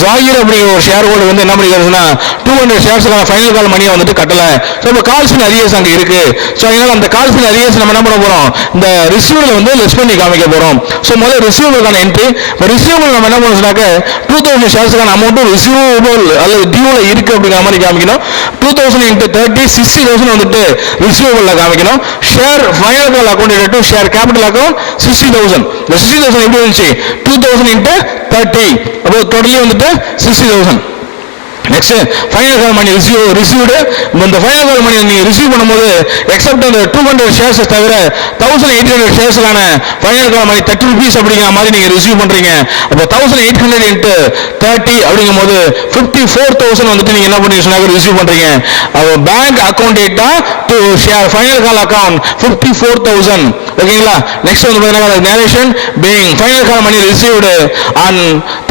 ஜாகிர் அப்படிங்கிற ஒரு ஷேர் ஹோல்டர் வந்து என்ன பண்ணிக்கிறதுனா 200 ஷேர்ஸ்க்கான ஃபைனல் கால் மணியை வந்துட்டு கட்டல. ஸோ இப்போ கால்ஸின் அரியர்ஸ் அங்கே இருக்கு. ஸோ அதனால அந்த கால்ஸின் அரியர்ஸ் நம்ம என்ன பண்ண போறோம், இந்த ரிசீவபிள் வந்து லெஸ் பண்ணி காமிக்க போறோம். ஸோ முதல்ல ரிசீவபிளுக்கான என்ட்ரி. இப்போ ரிசீவபிள் நம்ம என்ன பண்ணணும் சொன்னாக்க 2000 ஷேர்ஸ்க்கான அமௌண்ட்டும் ரிசீவபிள் அல்லது டியூல இருக்கு அப்படிங்கிற மாதிரி காமிக்கணும். 2000 into 30 60,000 வந்துட்டு ரிசீவபிள்ல காமிக்கணும். Share final call account to share capital account 60,000. இந்த 60,000 எப்படி இருந்துச்சு, 2000 into 30 அப்போ டோட்டலி வந்துட்டு 60,000. Next final call money received. இந்த ஃபைனல் கால் மணி நீங்க ரிசீவ் பண்ணும்போது எக்ஸப்ட் அந்த 200 ஷேர்ஸ் தவிர 1800 ஷேர்ஸ்க்கான ஃபைனல் கால் மணி 30 rupees அப்படிங்கிற மாதிரி நீங்க ரிசீவ் பண்றீங்க. அப்போ 1800 into 30 அப்படிங்கும் போது 54,000 வந்துட்டு நீங்க என்ன பண்ணீங்க ரிசீவ் பண்றீங்க. Bank account data to share final call account 54,000. ஓகேங்களா? நெக்ஸ்ட் வந்து பாத்தீங்கன்னா narration being final call money received on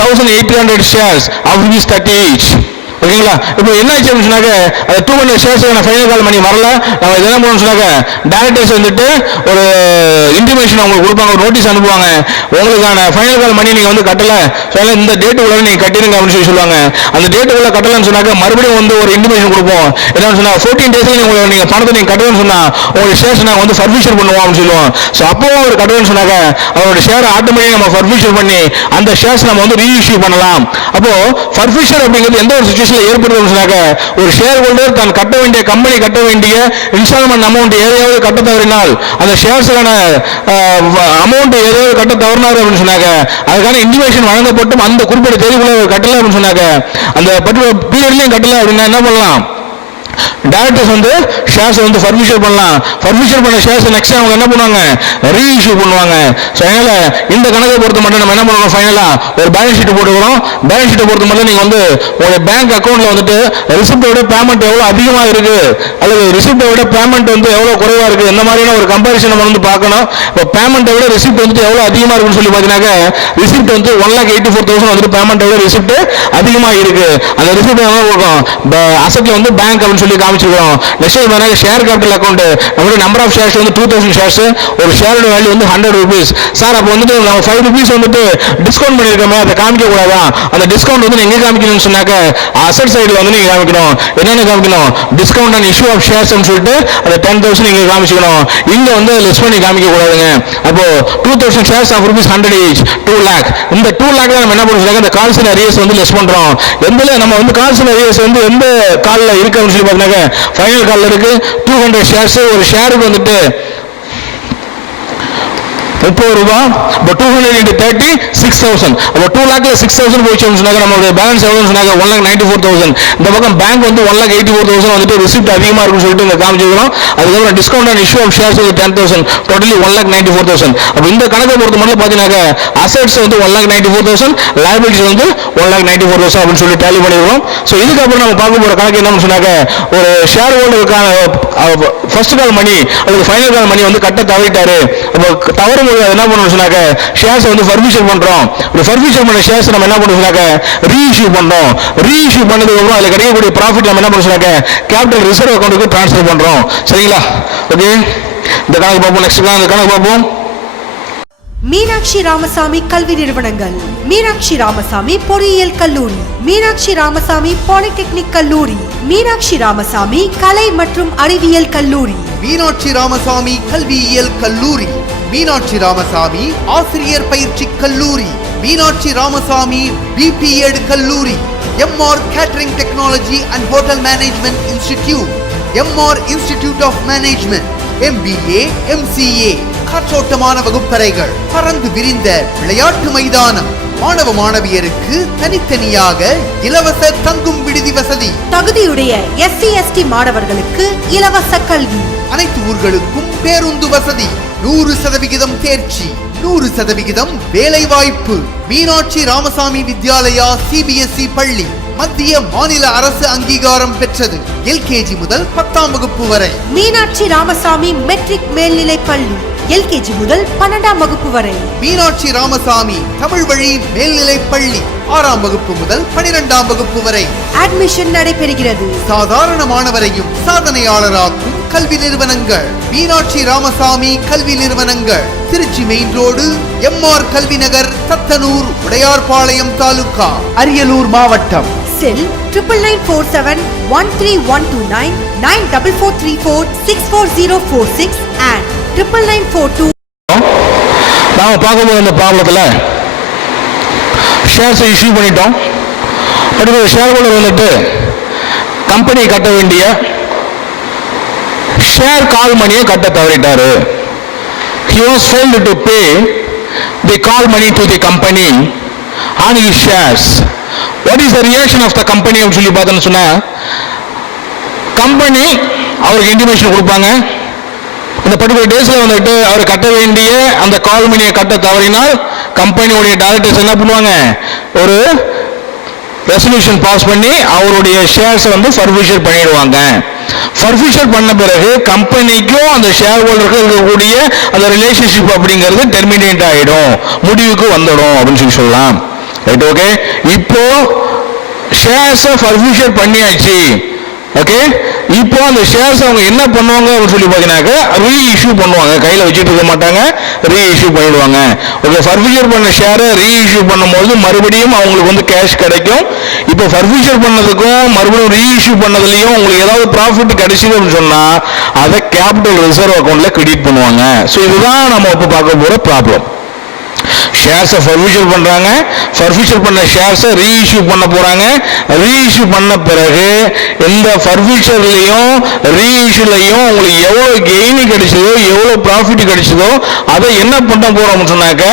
1800 shares of rupees 30 each. ஓகேங்களா? இப்போ என்ன ஆச்சு அப்படின்னு சொன்னாக்க அது 200 ஷேர்ஸுக்கான ஃபைனல் கால் மணி வரல. நம்ம இது என்ன பண்ணணும்னு சொன்னாக்க டைரக்டர்ஸ் வந்துட்டு ஒரு இன்டிமேஷன் அவங்களுக்கு கொடுப்பாங்க, ஒரு நோட்டீஸ் அனுப்புவாங்க, உங்களுக்கான ஃபைனல் கால் மணி நீங்க வந்து கட்டல, இந்த டேட்டுக்குள்ள நீங்க கட்டிடுங்க அப்படின்னு சொல்லி சொல்லுவாங்க. அந்த டேட்டுக்குள்ள கட்டலன்னு சொன்னாக்க மறுபடியும் வந்து ஒரு இன்டிமேஷன் கொடுப்போம். என்னன்னு சொன்னா 14 டேஸ்ல நீங்க பணத்தை நீங்க கட்டலன்னு சொன்னா உங்களுடைய ஷேர்ஸ் நாங்க வந்து ஃபர்ஃபிஷர் பண்ணுவோம் அப்படின்னு சொல்லுவோம். ஸோ அப்போ அவர் கட்டலன்னு சொன்னாக்க அவரோட ஷேர் ஆட்டோமேட்டிக் நம்ம ஃபர்ஃபிஷர் பண்ணி அந்த ஷேர்ஸ் நம்ம வந்து ரீஇஷ்யூ பண்ணலாம். அப்போ ஃபர்ஃபிஷர் அப்படிங்கிறது எந்த ஒரு சுச்சுவேஷன்ல ஏற்படுதுன்னு சொன்னாக்க ஒரு ஷேர் ஹோல்டர் தான் கட்ட வேண்டிய கம்பெனி கட்ட வேண்டிய இன்ஸ்டால்மெண்ட் அமௌண்ட் ஏதாவது கட்ட தவறினால் அந்த ஷேர்ஸுக்கான அமௌண்ட் ஏதாவது கட்ட தவறினார் அப்படின்னு சொன்னாங்க அதுக்கான இன்டிமேஷன் வழங்கப்பட்டும் அந்த குறிப்பிட்ட தேதிக்குள்ள கட்டல அப்படின்னு சொன்னாங்க அந்த பர்டிகுலர் பீரியட்லயும் கட்டல அப்படின்னா என்ன பண்ணலாம்? டைரக்டர்ஸ் வந்து ஷேர்ஸ் வந்து ஃபர்ஃபிஷர் பண்ணலாம். ஃபர்ஃபிஷர் பண்ண ஷேர்ஸ் நெக்ஸ்ட் அவங்க என்ன பண்ணுவாங்க? ரீஇஷ்யூ பண்ணுவாங்க. ஸோ அதனால இந்த கணக்கை பொறுத்த மட்டும் நம்ம என்ன பண்ணுவோம்? ஃபைனலா ஒரு பேலன்ஸ் ஷீட் போட்டுக்கிறோம். பேலன்ஸ் ஷீட்டை பொறுத்த மட்டும் நீங்க வந்து உங்களுடைய பேங்க் அக்கௌண்ட்ல வந்துட்டு ரிசிப்டோட பேமெண்ட் எவ்வளவு அதிகமா இருக்கு அல்லது ரிசிப்டோட பேமெண்ட் வந்து எவ்வளவு குறைவா இருக்கு இந்த மாதிரியான ஒரு கம்பேரிசன் நம்ம வந்து பார்க்கணும். இப்போ பேமெண்ட்டை விட ரிசிப்ட் வந்துட்டு எவ்வளவு அதிகமா இருக்குன்னு சொல்லி பார்த்தீங்கன்னாக்க ரிசிப்ட் வந்து 1,84,000 வந்துட்டு பேமெண்ட்டை விட ரிசிப்ட் அதிகமா இருக்கு. அந்த ரிசிப்ட் என்ன இருக்கும்? அசெட்ல வந்து பேங்க் அப்படின்னு சொல்லி காமிச்சிருக்கோம். நெக்ஸ்ட் பாருங்க ஷேர் கேபிட்டல் அக்கௌண்ட் நம்மளுடைய நம்பர் ஆஃப் ஷேர்ஸ் வந்து 2000 ஷேர்ஸ், ஒரு ஷேரோட வேல்யூ வந்து 100 rupees. சார் அப்போ வந்துட்டு நம்ம 5 rupees வந்துட்டு டிஸ்கவுண்ட் பண்ணிருக்கோமே அதை காமிக்க கூடாதா? அந்த டிஸ்கவுண்ட் வந்து எங்க காமிக்கணும்னு சொன்னாக்க அசெட் சைடுல வந்து நீங்க காமிக்கணும். என்னென்ன காமிக்கணும்? Discount and issue of shares சொல்லிட்டு அந்த 10,000 நீங்க காமிச்சிக்கணும். இங்க வந்து லெஸ் பண்ணி காமிக்க கூடாதுங்க. அப்போ 2000 shares of rupees 100 each 2 lakh. இந்த 2 lakh நம்ம என்ன பண்ணுறோம்? இந்த கால்ஸ் அண்ட் அரியர்ஸ் வந்து லெஸ் பண்றோம். எந்த நம்ம வந்து கால்ஸ் அண்ட் அரியர்ஸ் வந்து எந்த கால்ல இருக்கு அப்படின்னு சொல்லி பார்த்தீங்கன்னா ஃபைனல் கால்ல இருக்கு 200 ஷேர்ஸ். ஒரு ஷேருக்கு வந்துட்டு 30 ரூபாய். இப்போ 200 into 30 6,000. அப்போ 2 lakhல 6,000 போயிடுச்சு சொன்னாங்க. நம்மளுடைய பேலன்ஸ் எவ்வளோன்னு சொன்னாங்க 1,94,000. இந்த பக்கம் பேங்க் வந்து 1,84,000 வந்துட்டு ரிசிப்ட் அதிகமா இருக்குன்னு சொல்லிட்டு இங்க காமிச்சிருக்கோம். அதுக்கப்புறம் discount and issue of shares வந்து 10,000, டோட்டலி 1,94,000. அப்போ இந்த கணக்கை பொறுத்த மட்டும் பார்த்தீங்கன்னா அசெட்ஸ் வந்து 1,94,000, லைபிலிட்டிஸ் வந்து 1,94,000 அப்படின்னு சொல்லி டேலி பண்ணிருக்கோம். ஸோ இதுக்கப்புறம் நம்ம பார்க்க போற கணக்கு என்னன்னு சொன்னாங்க ஒரு ஷேர் ஹோல்டருக்கான ஃபர்ஸ்ட் கால் மணி அல்லது ஃபைனல் கால் மணி வந்து கட்ட தவறிட்டாரு. அப்போ தவறு என்ன பண்ணணும் சொன்னாக்க ஷேர்ஸ் வந்து ஃபர்ஃபிஷர் பண்றோம். ஒரு ஃபர்ஃபிஷர் பண்ண ஷேர்ஸ் நம்ம என்ன பண்ணணும் சொன்னாக்க ரீஇஷ்யூ பண்றோம். ரீஇஷ்யூ பண்ணதுக்கு அப்புறம் அதுல கிடைக்கக்கூடிய ப்ராஃபிட் நம்ம என்ன பண்ணணும் சொன்னாக்க கேபிட்டல் ரிசர்வ் அக்கௌண்ட்டுக்கு ட்ரான்ஸ்ஃபர் பண்றோம். சரிங்களா? ஓகே, இந்த கணக்கு பார்ப்போம். நெக்ஸ்ட் இந்த கணக்கு பார்ப்போம். மீனாட்சி ராமசாமி கல்வி நிறுவனங்கள்: மீனாட்சி ராமசாமி பொறியியல் கல்லூரி, மீனாட்சி ராமசாமி பாலிடெக்னிக் கல்லூரி, மீனாட்சி ராமசாமி கலை மற்றும் அறிவியல் கல்லூரி, மீனாட்சி ராமசாமி கல்வியியல் கல்லூரி, மீனாட்சி ராமசாமி ஆசிரியர் பயிற்சி கல்லூரி, மீனாட்சி ராமசாமி பிபிஎட் கல்லூரி, MR catering technology and hotel management institute, MR institute of management, MBA, MCA, காற்றோட்டமான வகுப்பறைகள், பறந்து விரிந்த விளையாட்டு மைதானம், மாணவ மாணவியருக்கு தனித்தனியாக இலவச தங்கும் விடுதி வசதி, தகுதியுடைய SC/ST மாணவர்களுக்கு இலவச கல்வி, அனைத்து ஊர்களுக்கும் பேருந்து வசதி, 100% தேர்ச்சி, 100% வேலை வாய்ப்பு. மீனாட்சி ராமசாமி வித்யாலயா CBSE பள்ளி மத்திய மாநில அரசு அங்கீகாரம் பெற்றது. LKG முதல் 10ஆம் வகுப்பு வரை. மீனாட்சி ராமசாமி மெட்ரிக் மேல்நிலை பள்ளி LKG முதல் 12ஆம் வகுப்பு வரை. மீனாட்சி ராமசாமி தமிழ் வழி மேல்நிலை பள்ளி 6ஆம் வகுப்பு முதல் 12ஆம் வகுப்பு வரை அட்மிஷன் நடைபெறுகிறது. சாதாரண மாணவரையும் சாதனையாளராக்கும் கல்வி நிறுவனங்கள் மீனாட்சி ராமசாமி கல்வி நிறுவனங்கள். திருச்சி மெயின் ரோடு, MR கல்வி நகர், தத்தனூர், உடையார்பாளையம் தாலுகா, அரியலூர் மாவட்டம். செல் 9947131129 94434 and 9942. நாம பார்க்கும்போது இந்த ப்ராப்ளத்துல ஷேர்ஸ் இஷ்யூ பண்ணிட்டோம். அடுத்து ஷேர் ஹோல்டர் வந்துட்டு கம்பெனி கட்ட வேண்டிய ஷேர் கால் மணியை கட்ட தவறிட்டாரு. He was failed to pay the call money to the company on his shares. What is the reaction of the company அப்படின்னு சொல்லி பார்த்தோன்னு சொன்னா கம்பெனி அவருக்கு இன்டிமேஷன் கொடுப்பாங்க. இந்த பர்டிகுலர் டேஸ்ல வந்துட்டு அவர் கட்ட வேண்டிய அந்த கால் மணியை கட்ட தவறினால் கம்பெனியோடைய டைரக்டர்ஸ் என்ன பண்ணுவாங்க? ஒரு ரெசல்யூஷன் பாஸ் பண்ணி அவருடைய ஷேர்ஸை வந்து ஃபர்ஃபிஷர் பண்ணிடுவாங்க. ஃபர்ஃபிஷர் பண்ண பிறகு கம்பெனிக்கும் அந்த ஷேர் ஹோல்டருக்கும் இருக்கக்கூடிய அந்த ரிலேஷன்ஷிப் அப்படிங்கிறது டெர்மினேட் ஆகிடும், முடிவுக்கு வந்துடும் அப்படின்னு சொல்லலாம். Right, okay. இப்போ ஷேர்ஸை ஃபர்ஃபிஷர் பண்ணியாச்சு. ஓகே, இப்போ அந்த ஷேர்ஸ் அவங்க என்ன பண்ணுவாங்க அப்படின்னு சொல்லி பார்த்தீங்கன்னாக்க ரீஇஷ்யூ பண்ணுவாங்க. கையில் வச்சுட்டு இருக்க மாட்டாங்க, ரீஇஷ்யூ பண்ணிடுவாங்க. ஓகே, ஃபர்ஃபிஷர் பண்ண ஷேரை ரீஇஷ்யூ பண்ணும்போது மறுபடியும் அவங்களுக்கு வந்து கேஷ் கிடைக்கும். இப்போ ஃபர்ஃபிஷர் பண்ணதுக்கும் மறுபடியும் ரீஇஷ்யூ பண்ணதுலையும் உங்களுக்கு ஏதாவது ப்ராஃபிட் கிடைச்சிது அப்படின்னு சொன்னால் அதை கேபிட்டல் ரிசர்வ் அக்கௌண்ட்டில் கிரெடிட் பண்ணுவாங்க. ஸோ இதுதான் நம்ம இப்போ பார்க்க போகிற ப்ராப்ளம். ஷேர்ஸை ஃபர்ஃபிஷர் பண்றாங்க, ஃபர்ஃபிஷர் பண்ண ஷேர்ஸை ரீஇஷ்யூ பண்ண போறாங்க. ரீஇஷ்யூ பண்ண பிறகு இந்த ஃபர்ஃபிஷர்லையும் ரீஇஷ்யூலையும் உங்களுக்கு எவ்வளவு கெயின் கிடைச்சதோ எவ்வளவு ப்ராஃபிட் கிடைச்சதோ அதை என்ன பண்ண போறோம்னு சொன்னாக்க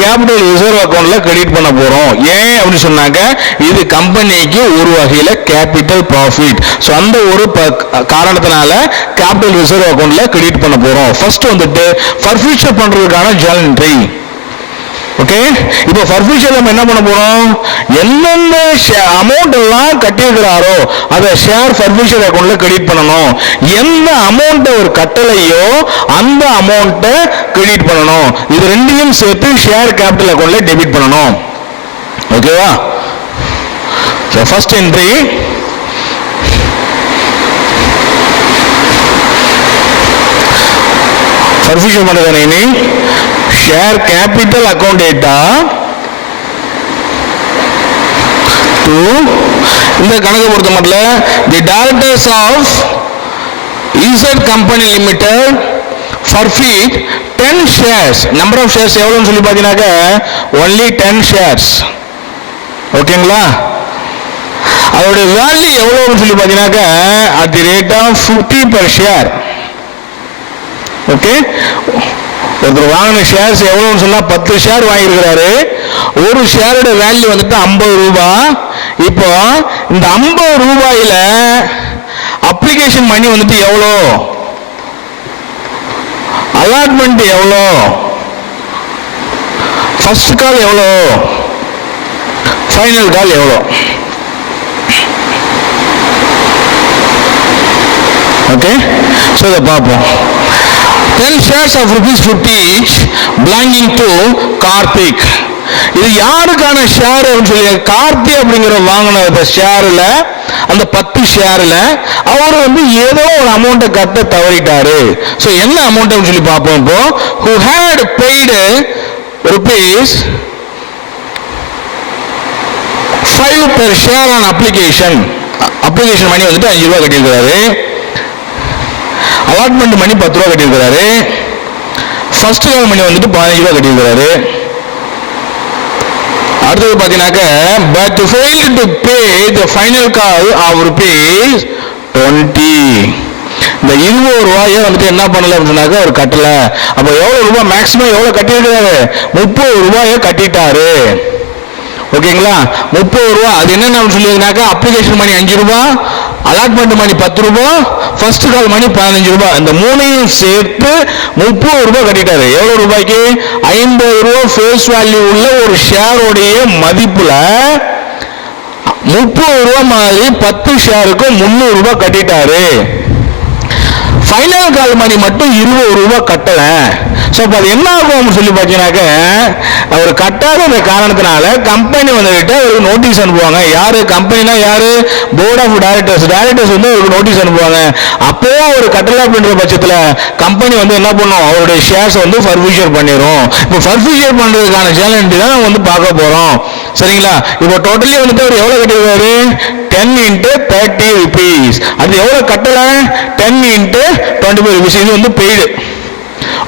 கேபிட்டல் ரிசர்வ் அக்கௌண்ட்ல கிரெடிட் பண்ண போறோம். ஏன் அப்படின்னு சொன்னாக்க இது கம்பெனிக்கு ஒரு வகையில கேபிட்டல் ப்ராஃபிட். ஸோ அந்த ஒரு காரணத்தினால கேபிட்டல் ரிசர்வ் அக்கௌண்ட்ல கிரெடிட் பண்ண போறோம். ஃபர்ஸ்ட் வந்துட்டு ஃபர்ஃபிஷர் பண்றதுக்கான ஜர்னல் என்ட்ரி. ஓகே, இப்போ ஃபர்ஃபிஷர் நம்ம என்ன பண்ண போறோம், எந்தெந்த அமௌண்ட் எல்லாம் கட்டியிருக்கிறாரோ அதை ஷேர் ஃபர்ஃபிஷர் அக்கௌண்ட்ல கிரெடிட் பண்ணணும். எந்த அமௌண்ட் ஒரு கட்டளையோ அந்த அமௌண்ட்டை கிரெடிட் பண்ணணும். இது ரெண்டையும் சேர்த்து ஷேர் கேபிட்டல் அக்கௌண்ட்ல டெபிட் பண்ணணும். ஓகேவா? ஃபர்ஸ்ட் என்ட்ரி ஃபர்ஃபிஷர் பண்றது share capital account data to இந்த கணக்கு பொறுத்த மட்டும் the directors of Z company limited forfeit 10 shares. number of shares எவ்வளவுன்னு சொல்லி பார்த்தீங்கன்னாக்க only 10 shares. ஓகேங்களா? அதோட வேல்யூ எவ்வளவுன்னு சொல்லி பார்த்தீங்கன்னாக்க at the rate of 50 per share. Okay, ஒருத்தர் வாங்கின ஷேர்ஸ் எவ்வளவுன்னு சொன்னா 10 ஷேர் வாங்கியிருக்கிறாரு. ஒரு ஷேரோட வேல்யூ வந்துட்டு 50 ரூபாய். இப்போ இந்த 50 ரூபாயில அப்ளிகேஷன் மணி வந்துட்டு எவ்வளோ, அலாட்மெண்ட் எவ்வளோ, ஃபர்ஸ்ட் கால் எவ்வளோ, ஃபைனல் கால் எவ்வளோ. ஓகே, ஸோ இதை பார்ப்போம். 10 shares of ₹50 each belonging to Karthik. இது யாருக்கான ஷேர் சொல்லி கார்த்தி அப்படிங்கிற வாங்கின ஷேர்ல அந்த 10 ஷேர்ல அவர் வந்து ஏதோ ஒரு அமௌண்ட்டை கட்ட தவறிட்டாரு. ஸோ என்ன அமௌண்ட் சொல்லி பார்ப்போம். இப்போ who had paid rupees 5 per share on application. Application money வந்துட்டு 5 ரூபாய் கட்டியிருக்கிறாரு. அலாட்மெண்ட் மணி 10 ரூபாய் கட்டியிருக்கிறாரு. ஃபர்ஸ்ட் கால் மணி வந்துட்டு 15 ரூபாய் கட்டியிருக்கிறாரு. அடுத்தது பார்த்தீங்கன்னாக்க but failed to pay the final call of rupees 20. இந்த 20 ரூபாயை வந்துட்டு என்ன பண்ணல அப்படின்னாக்க அவர் கட்டல. அப்ப எவ்வளவு ரூபாய் மேக்சிமம் எவ்வளவு கட்டியிருக்கிறாரு, 30 ரூபாயை கட்டிட்டாரு. ஓகேங்களா? 30 ரூபாய். அது என்னன்னு சொல்லியிருந்தாக்க அப்ளிகேஷன் மணி 5 ரூபாய், அலாட்மெண்ட் மணி 10 ரூபாய், ஃபர்ஸ்ட் கால் மணி 15 ரூபாய். இந்த மூணையும் சேர்த்து 30 ரூபாய் கட்டிட்டாரு. எவ்வளவு ரூபாய்க்கு, 50 ரூபாய் ஃபேஸ் வேல்யூ உள்ள ஒரு ஷேரோடைய மதிப்புல 30 ரூபாய் மாதிரி 10 ஷேருக்கு 300 ரூபாய் கட்டிட்டாரு. ஃபைனல் கால் மணி மட்டும் 20 ரூபாய் கட்டல. ஸோ அப்போ அது என்ன ஆகும் சொல்லி பார்த்தீங்கன்னாக்க அவர் கட்டாத காரணத்தினால கம்பெனி வந்துகிட்ட ஒரு நோட்டீஸ் அனுப்புவாங்க. யாரு கம்பெனினா யாரு, போர்ட் ஆஃப் டைரக்டர்ஸ். டைரக்டர்ஸ் வந்து ஒரு நோட்டீஸ் அனுப்புவாங்க. அப்போ ஒரு கட்டல அப்படின்ற பட்சத்தில் கம்பெனி வந்து என்ன பண்ணும், அவருடைய ஷேர்ஸ் வந்து ஃபர்ஃபிஷர் பண்ணிடும். இப்போ ஃபர்ஃபிஷர் பண்றதுக்கான சேலஞ்ச் தான் நம்ம வந்து பார்க்க போறோம். சரிங்களா? இப்போ டோட்டலி வந்துட்டு அவர் எவ்வளவு கட்டிருக்காரு, 10 into 30 rupees. அது எவ்வளவு கட்டல, 10 into 25 rupees. இது வந்து பெய்டு.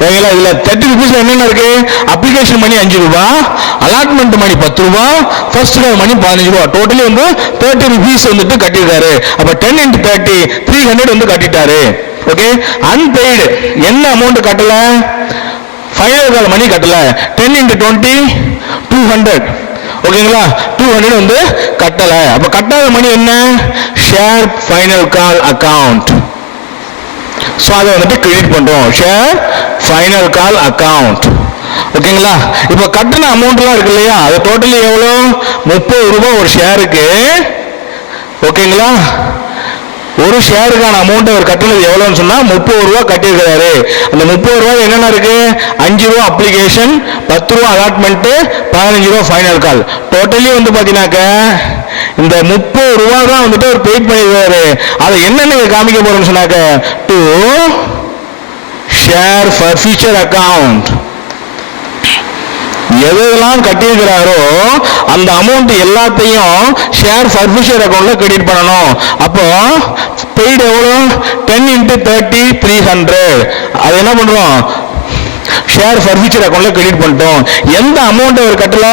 ஓகேங்களா? இதுல 30 rupees என்னென்ன இருக்கு, அப்ளிகேஷன் மணி 5 ரூபாய், அலாட்மெண்ட் மணி 10 ரூபாய், ஃபர்ஸ்ட் கால் மணி 15 ரூபாய். டோட்டலி வந்து 30 rupees வந்துட்டு கட்டிருக்காரு. அப்ப 10 into 30 300 வந்து கட்டிட்டாரு. ஓகே, அன்பெய்டு என்ன அமௌண்ட் கட்டல, ஃபைனல் கால் மணி கட்டல. 10 into 20 200. ஓகேங்களா? 200 வந்து கட்டல. அப்ப கட்டாத மணி என்ன, ஷேர் ஃபைனல் கால் அக்கவுண்ட். சோ அதை வந்துட்டு கிரெடிட் பண்றோம், ஷேர் ஃபைனல் கால் அக்கவுண்ட். ஓகேங்களா? இப்ப கட்டின அமௌண்ட் எல்லாம் இருக்கு இல்லையா, அது டோட்டலி எவ்வளவு, 30 ரூபாய் ஒரு ஷேருக்கு. ஓகேங்களா? ஒரு ஷேருக்கான அமௌண்ட் அவர் கட்டினது எவ்வளவுன்னு சொன்னா 30 ரூபா கட்டியிருக்கிறாரு. அந்த 30 ரூபாய் என்னென்ன இருக்கு? 5 ரூபா அப்ளிகேஷன், 10 ரூபா அலாட்மெண்ட், 15 ரூபா ஃபைனல் கால். டோட்டலி வந்து பாத்தீங்கன்னாக்க இந்த 30 ரூபா தான் வந்துட்டு அவர் பெய்ட் பண்ணிருக்காரு. அதை என்னன்னு காமிக்க போறோம்னு சொன்னாக்க to share for future account. எதெல்லாம் கட்டியிருக்கிறாரோ அந்த அமௌண்ட் எல்லாத்தையும் ஷேர் ஃபார் ஃபியூச்சர் அக்கவுண்ட்ல கிரெடிட் பண்ணணும். அப்போ பெய்டு எவ்வளோ? 10 × 30 300. அது என்ன பண்றோம்? ஷேர் ஃபார் ஃபியூச்சர் அக்கவுண்ட்ல கிரெடிட் பண்ணிட்டோம். எந்த அமௌண்ட் அவர் கட்டல?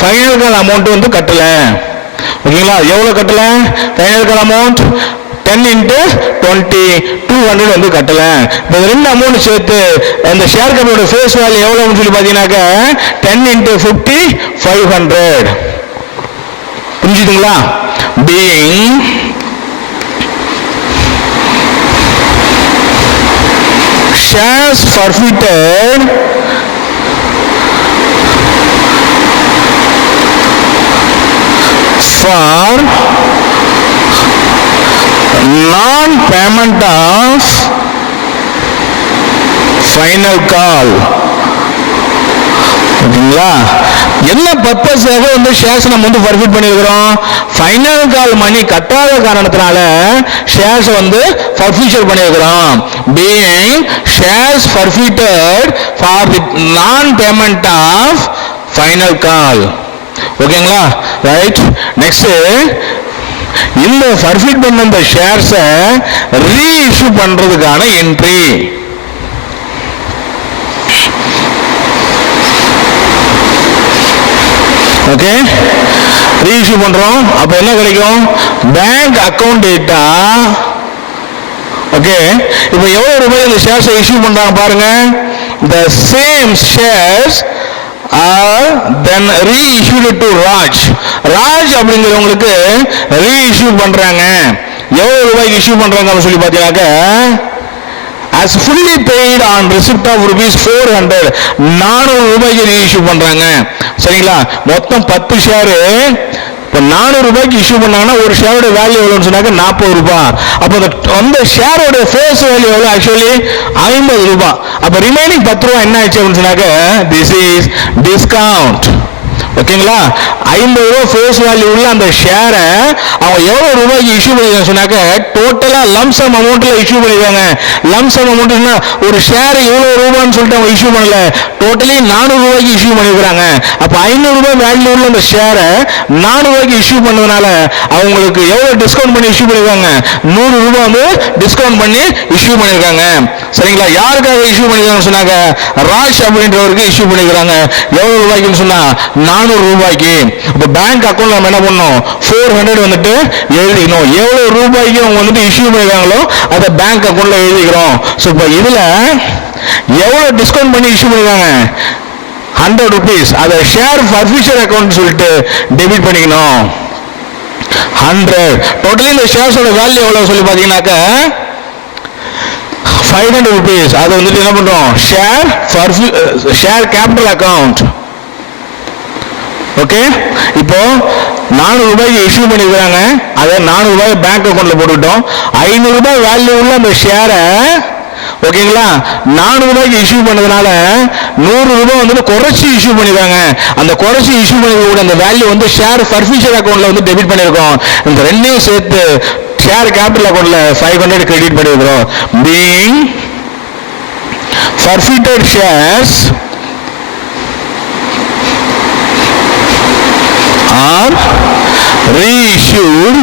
ஃபைனல் கால் அமௌண்ட் வந்து கட்டல. ஓகேங்களா? எவ்வளவு கட்டல? ஃபைனல் கால் அமௌண்ட் 10 × 20 200 வந்து கட்டல. இந்த ரெண்டு அமௌண்ட் சேர்த்து அந்த ஷேர் கேபிட்டலோட ஃபேஸ் வேல்யூ எவ்வளவுன்னு சொல்லி பாத்தீங்கன்னாக்க 10 × 50 500. புரிஞ்சுதுங்களா? Being shares forfeited for non-payment of final call. ஓகேங்களா? என்ன பர்பஸாக வந்து ஷேர்ஸ் நம்ம வந்து ஃபர்ஃபிட் பண்ணியிருக்கிறோம்? ஃபைனல் கால் மணி கட்டாத காரணத்தினால ஷேர்ஸ் வந்து ஃபர்ஃபியூச்சர் பண்ணியிருக்கிறோம். Being shares forfeited for the நான் பேமெண்ட் ஆஃப் ஃபைனல் கால். ஓகேங்களா? ரைட். நெக்ஸ்ட், இந்த ஃபர்ஃபிட் பண்ண இந்த ஷேர்ஸை ரீஇஷ்யூ பண்றதுக்கான என்ட்ரி. ஓகே, ரீஇஷ்யூ பண்றோம். அப்ப என்ன கிடைக்கும்? Bank account data. ஓகே, இப்போ எவ்வளவு ரூபாய் இந்த ஷேர்ஸை இஷ்யூ பண்றாங்க பாருங்க. the same shares are then reissued to Raj. Raj அப்படிங்கிறவங்களுக்கு ரீஇஷ்யூ பண்றாங்க. எவ்வளவு ரூபாய்க்கு இஷ்யூ பண்றாங்க அப்படின்னு சொல்லி பாத்தீங்கன்னாக்க as fully paid on receipt of ₹400. 400 ரூபாய்க்கு ரீஇஷ்யூ பண்றாங்க. சரிங்களா? மொத்தம் 10 ஷேர். இப்போ 400 ரூபாய்க்கு இஷ்யூ பண்ணாங்கன்னா ஒரு ஷேரோட வேல்யூ எவ்வளோன்னு சொன்னாக்க 40 ரூபாய். அப்போ அந்த ஷேரோட ஃபேஸ் வேல்யூ எவ்வளோ? ஆக்சுவலி 50 ரூபாய். அப்போ ரிமைனிங் 10 ரூபாய் என்ன ஆச்சு அப்படின்னு சொன்னாக்க திஸ் இஸ் டிஸ்கவுண்ட். ஓகேங்களா? 50 ரூபாய் ஃபேஸ் வேல்யூ உள்ள அந்த ஷேரை அவங்க எவ்வளவு ரூபாய்க்கு இஷ்யூ பண்ணிருக்காங்க சொன்னாக்க டோட்டலா லம்சம் அமௌண்ட்ல இஷ்யூ பண்ணிருக்காங்க. லம்சம் அமௌண்ட்னா ஒரு ஷேர் இவ்வளவு ரூபான்னு சொல்லிட்டு அவங்க இஷ்யூ பண்ணல, டோட்டலி 400 ரூபாய்க்கு இஷ்யூ பண்ணிருக்காங்க. அப்ப 500 ரூபாய் வேல்யூ உள்ள அந்த ஷேரை 400 ரூபாய்க்கு இஷ்யூ பண்ணதுனால அவங்களுக்கு எவ்வளவு டிஸ்கவுண்ட் பண்ணி இஷ்யூ பண்ணிருக்காங்க? 100 ரூபாய் வந்து டிஸ்கவுண்ட் பண்ணி இஷ்யூ பண்ணிருக்காங்க. சரிங்களா? யாருக்காக இஷ்யூ பண்ணிருக்காங்க சொன்னாங்க? ராஜ் அப்படின்றவருக்கு இஷ்யூ பண்ணிருக்காங்க. எவ்வளவு ரூபாய்க்குன்னு சொன்னா 400 ரூபாய்க்கு. அப்ப பேங்க் அக்கவுண்ட்ல நம்ம என்ன பண்ணோம்? 400 வந்துட்டு எழுதிக்கணும். எவ்வளவு ரூபாய்க்கு அவங்க வந்துட்டு இஷ்யூ பண்ணிருக்காங்களோ அதை பேங்க் அக்கவுண்ட்ல எழுதிக்கிறோம். சோ இப்ப இதுல எவ்வளவு டிஸ்கவுண்ட் பண்ணி இஷ்யூ பண்ணிருக்காங்க? 100 rupees. அதை ஷேர் ஃபர்ஃபியூச்சர் அக்கவுண்ட் சொல்லிட்டு டெபிட் பண்ணிக்கணும். 100. டோட்டலி இந்த ஷேர்ஸோட வேல்யூ எவ்வளவு சொல்லி பாத்தீங்கன்னாக்க 500 rupees. அது வந்துட்டு என்ன பண்றோம்? Share capital account. ஓகே, இப்போ 400 ரூபாய்க்கு இஷ்யூ பண்ணிருக்காங்க. அதை 400 ரூபாய் பேங்க் அக்கவுண்ட்ல போட்டுக்கிட்டோம். 500 ரூபாய் வேல்யூ உள்ள அந்த ஷேரை ஓகேங்களா 400 ரூபாய்க்கு இஷ்யூ பண்ணதுனால 100 ரூபாய் வந்துட்டு குறைச்சி இஷ்யூ பண்ணிருக்காங்க. அந்த குறைச்சி இஷ்யூ பண்ணிருக்க அந்த வேல்யூ வந்து ஷேர் ஃபர்ஃபியூச்சர் அக்கவுண்ட்ல வந்து டெபிட் பண்ணிருக்கோம். இந்த ரெண்டையும் சேர்த்து ஷேர் கேபிட்டல் அக்கவுண்ட்ல 500 கிரெடிட் பண்ணிருக்கிறோம். Being forfeited shares are reissued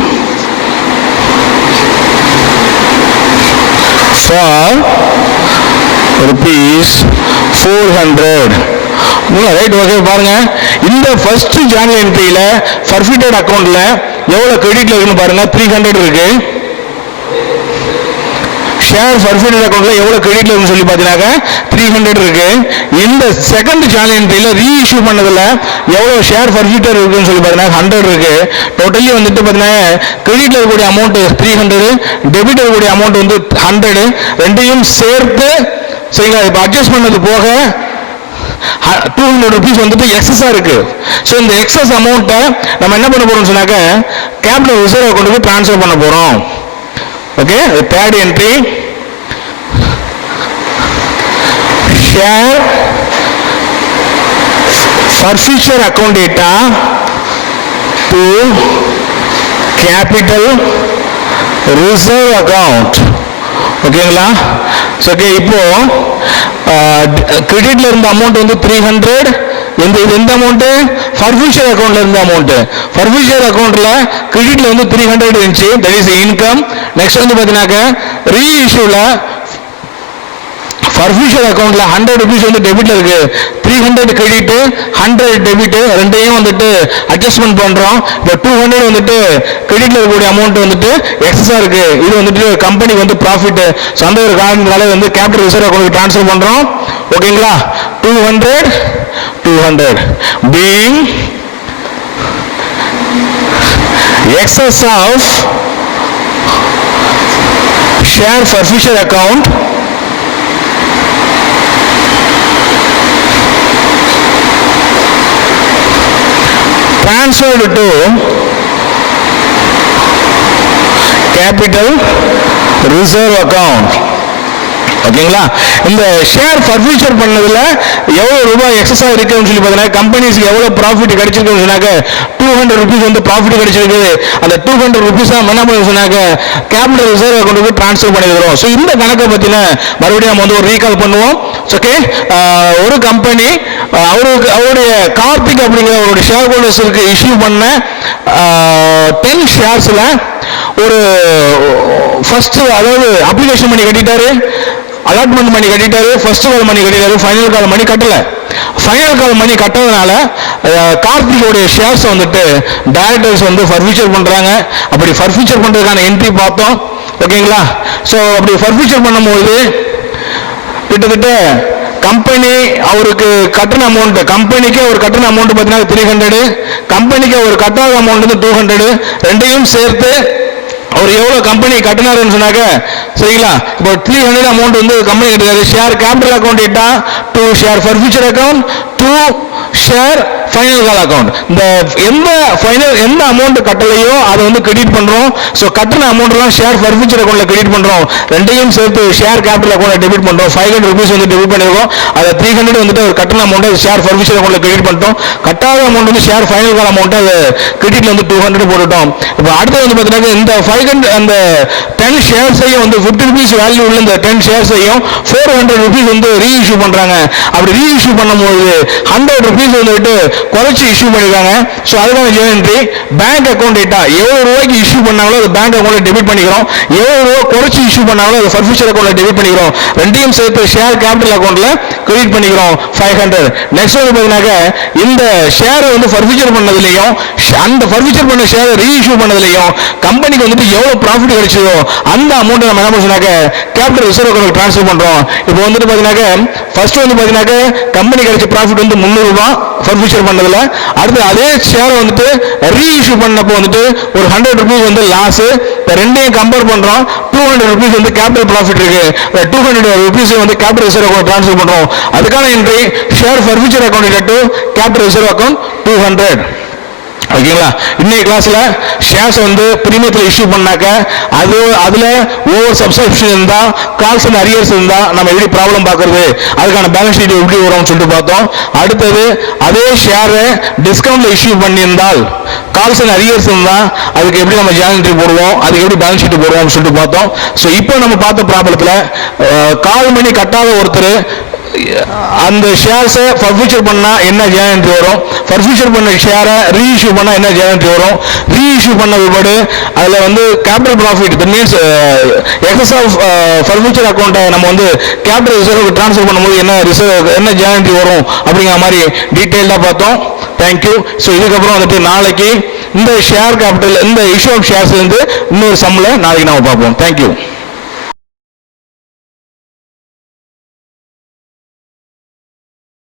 for ₹400. Right. Okay, பாருங்க. இந்த ஃபர்ஸ்ட் ஜேர்னல் என்ட்ரியில ஃபர்ஃபிட்டட் அக்கவுண்ட்ல எவ்வளவு கிரெடிட்ல இருக்குன்னு பாருங்க. 300 இருக்கு. ஷேர் ஃபர்ஃபிட்டட் அக்கவுண்ட்ல எவ்வளவு கிரெடிட்ல இருக்குன்னு சொல்லி பாத்தீங்கன்னா 300 இருக்கு. இந்த செகண்ட் ஜேர்னல் என்ட்ரியில ரீஇஷ்யூ பண்ணதுல எவ்வளவு ஷேர் ஃபர்ஃபிட்டட் இருக்குன்னு சொல்லி பாத்தீங்கன்னா 100 இருக்கு. டோட்டலி வந்துட்டு பாத்தீங்கன்னா கிரெடிட்ல இருக்கக்கூடிய அமௌண்ட் 300, டெபிட் இருக்கக்கூடிய அமௌண்ட் வந்து 100. ரெண்டையும் சேர்த்து சரிங்களா இப்ப அட்ஜஸ்ட் பண்ணது போக 200 rupees வந்துட்டு எக்ஸஸா இருக்கு. சோ இந்த எக்ஸஸ் அமௌண்ட்டை நம்ம என்ன பண்ண போறோம்னு சொன்னாக்க கேபிட்டல் ரிசர்வ் அக்கவுண்ட்டுக்கு ட்ரான்ஸ்ஃபர் பண்ண போறோம். Okay, third entry share forfeiture account data to capital reserve account. ஓகேங்களா? ஓகே, இப்போ கிரெடிட்ல இருந்த அமௌண்ட் வந்து 300. எந்த அமௌண்ட்? ஃபர்ஃபிஷர் அக்கௌண்ட்ல இருந்த அமௌண்ட். ஃபர்ஃபிஷர் அக்கௌண்ட்ல கிரெடிட்ல வந்து 300 இருந்துச்சு, தட் இஸ் இன்கம். நெக்ஸ்ட் வந்து பாத்தீங்கன்னாக்க ரீஇஷ்யூல ஃபர்ஃபிஷர் அக்கௌண்ட்ல 100 ரூபீஸ் வந்து டெபிட்ல இருக்கு, 300 கிரெடிட் 100 டெபிட், ரெண்டையும் வந்துட்டு அட்ஜஸ்ட்மெண்ட் பண்றோம். இப்போ 200 வந்துட்டு கிரெடிட்ல இருக்கக்கூடிய அமௌண்ட் வந்துட்டு எக்ஸஸா இருக்கு, இது வந்துட்டு கம்பெனிக்கு வந்து ப்ராஃபிட். ஸோ அந்த ஒரு காரணத்தினால வந்து கேபிட்டல் ரிசர்வ் அக்கௌண்ட்டுக்கு ட்ரான்ஸ்ஃபர் பண்றோம். ஓகேங்களா? 200 being excess of share forfeiture account transferred to capital reserve account. ஓகேங்களா? இந்த ஷேர் ஃபர்ஃபியூச்சர் பண்ணதுல எவ்வளவு ரூபாய் எக்ஸஸா இருக்குன்னு சொல்லி பார்த்தீங்கன்னா கம்பெனிஸ்க்கு எவ்வளவு ப்ராஃபிட் கிடைச்சிருக்குன்னு சொன்னாக்க 200 ரூபீஸ் வந்து ப்ராஃபிட் கிடைச்சிருக்கு. அந்த 200 ரூபீஸ் என்ன பண்ணி சொன்னாக்க கேபிட்டல் ரிசர்வ் அக்கௌண்ட்டுக்கு ட்ரான்ஸ்ஃபர் பண்ணிடுறோம். ஸோ இந்த கணக்கை பத்தின மறுபடியும் நம்ம வந்து ஒரு ரீகால் பண்ணுவோம். ஓகே, ஒரு கம்பெனி அவருடைய கார்த்திக் அப்படிங்கிற அவருடைய ஷேர் ஹோல்டர்ஸுக்கு இஷ்யூ பண்ண 10 ஷேர்ஸ்ல ஒரு ஃபர்ஸ்ட் அதாவது அப்ளிகேஷன் பண்ணி கட்டிட்டாரு, அலாட்மெண்ட் மணி கட்டிட்டாரு, ஃபர்ஸ்ட் கால் மணி கட்டிட்டாரு, ஃபைனல் கால் மணி கட்டல. ஃபைனல் கால் மணி கட்டறதுனால கார்த்திகோடைய ஷேர்ஸ் வந்துட்டு டைரக்டர்ஸ் வந்து ஃபர்ஃபியூச்சர் பண்றாங்க. அப்படி ஃபர்ஃபியூச்சர் பண்றதுக்கான என்ட்ரி பார்த்தோம். ஓகேங்களா? ஸோ அப்படி ஃபர்ஃபியூச்சர் பண்ணும்போது கிட்டத்தட்ட கம்பெனி அவருக்கு கட்டண அமௌண்ட், கம்பெனிக்கு ஒரு கட்டண அமௌண்ட் பார்த்தீங்கன்னா 300, கம்பெனிக்கு ஒரு கட்டாத அமௌண்ட் வந்து 200, ரெண்டையும் சேர்த்து அவர் எவ்வளவு கம்பெனி கட்டினாருன்னு சொன்னாக்க சரிங்களா? இப்போ 300 அமௌண்ட் வந்து கம்பெனி கட்டினாரு. ஷேர் கேபிட்டல் அக்கௌண்ட் இட்டா 2 share forfeiture account, 2 share final call account. இந்த எந்த அமௌண்ட் கட்டலையோ அதை வந்து கிரெடிட் பண்றோம். ஸோ கட்டின அமௌண்ட் எல்லாம் ஷேர் ஃபர்ஃபியூச்சர் அக்கௌண்ட்ல கிரெடிட் பண்றோம். ரெண்டையும் சேர்த்து ஷேர் கேபிட்டல் அக்கௌண்ட்ல டெபிட் பண்றோம். 500 ரூபீஸ் வந்து டெபிட் பண்ணிருக்கோம். அதை 300 வந்துட்டு ஒரு கட்டின அமௌண்ட் ஷேர் ஃபர்ஃபியூச்சர் அக்கௌண்ட்ல கிரெடிட் பண்ணிட்டோம். கட்டாத அமௌண்ட் வந்து ஷேர் ஃபைனல் கால் அமௌண்ட் அது கிரெடிட்ல வந்து 200 போட்டுட்டோம். இப்போ அடுத்து வந்து பார்த்தீங்கன்னா இந்த 500 அந்த 10 ஷேர்ஸையும் வந்து 50 ரூபீஸ் வேல்யூ உள்ள இந்த 10 ஷேர்ஸையும் 400 ரூபீஸ் வந்து ரீஇஷ்யூ பண்றாங்க. அப்படி ரீஇஷ்யூ பண்ணும்போது 100 ரூபீஸ் வந்துட்டு குறைச்சி இஷ்யூ பண்ணிருக்காங்க. ஸோ அதுக்கான ஜெனரேட்டரி பேங்க் அக்கௌண்ட் டேட்டா எவ்வளவு ரூபாய்க்கு இஷ்யூ பண்ணாங்களோ அது பேங்க் அக்கௌண்ட்ல டெபிட் பண்ணிக்கிறோம். எவ்வளவு ரூபாய் குறைச்சி இஷ்யூ பண்ணாங்களோ அது ஃபர்ஃபியூச்சர் அக்கௌண்ட்ல டெபிட் பண்ணிக்கிறோம். ரெண்டையும் சேர்த்து ஷேர் கேபிட்டல் அக்கௌண்ட்ல கிரெடிட் பண்ணிக்கிறோம் 500. நெக்ஸ்ட் வந்து பாத்தீங்கன்னா இந்த ஷேர் வந்து ஃபர்ஃபியூச்சர் பண்ணதுலயும் அந்த ஃபர்ஃபியூச்சர் பண்ண ஷேர் ரீஇஷ்யூ பண்ணதுலயும் கம்பெனிக்கு வந்துட்டு எவ்வளவு ப்ராஃபிட் கிடைச்சதோ அந்த அமௌண்ட் நம்ம என்ன பண்ணாக்க கேபிட்டல் ரிசர்வ் அக்கௌண்ட்க்கு ட்ரான்ஸ்ஃபர் பண்றோம். இப்போ வந்துட்டு பாத்தீங்கன்னா ஃபர்ஸ்ட் வந்து பாத்தீங்கன்னா கம்பெனி கிடைச்ச ப்ராஃபிட் வந்து 300 ரூபாய் ஃபர்ஃபியூச்சர் பண்ணதுல. அடுத்து அதே ஷேர் வந்துட்டு ரீஇஷ்யூ பண்ணப்போ வந்துட்டு ஒரு 100 ரூபீஸ் வந்து லாஸ். ரெண்டையும் கம்பேர் பண்றோம். 200 ரூபீஸ் வந்து கேபிட்டல் ப்ராஃபிட் இருக்கு. 200 ரூபீஸ் வந்து கேபிட்டல் ரிசர்வ் அக்கௌண்ட் ட்ரான்ஸ்ஃபர் பண்றோம். அதுக்கான entry share forfeiture account to capital reserve account 200. ஓகேங்களா? இன்னைக்கு கிளாஸ்ல ஷேர்ஸ் வந்து பிரீமியத்தில் இஷ்யூ பண்ணாக்க அதுல ஓவர் சப்ஸ்கிரிப்ஷன் இருந்தா, கால்ஸ் அண்ட் அரியர்ஸ் இருந்தா நம்ம எப்படி ப்ராப்ளம் பார்க்கறது, அதுக்கான பேலன்ஸ் ஷீட் எப்படி வரும்னு சொல்லிட்டு பார்த்தோம். அடுத்தது அதே ஷேர் டிஸ்கவுண்ட்ல இஷ்யூ பண்ணியிருந்தால் கால்ஸ் அண்ட் அரியர்ஸ் இருந்தா அதுக்கு எப்படி நம்ம ஜேர்னல் போடுவோம், அதுக்கு எப்படி பேலன்ஸ் ஷீட் போடுவோம்னு சொல்லிட்டு பார்த்தோம். ஸோ இப்போ நம்ம பார்த்த ப்ராப்ளத்துல கால் மணி கட்டாத ஒருத்தர் அந்த ஷேர்ஸை ஃபர்ஃபியூச்சர் பண்ணா என்ன ஜேர்னல் வரும், ஃபர்ஃபியூச்சர் பண்ண ஷேரை ரீஇஷ்யூ பண்ணா என்ன ஜேர்னல் வரும், ரீஇஷ்யூ பண்ண பிற்பாடு அதுல வந்து capital profit that means excess of forfeiture அக்கௌண்ட்டை நம்ம வந்து கேபிட்டல் ரிசர்வ் ட்ரான்ஸ்ஃபர் பண்ணும்போது என்ன ஜேர்னல் வரும் அப்படிங்கிற மாதிரி டீட்டெயில்டாக பார்த்தோம். தேங்க்யூ. ஸோ இதுக்கப்புறம் வந்துட்டு நாளைக்கு இந்த ஷேர் கேபிட்டல் இந்த இஷ்யூ ஆஃப் ஷேர்ஸ் வந்து இன்னொரு சம்மில் நாளைக்கு நம்ம பார்ப்போம். தேங்க்யூ.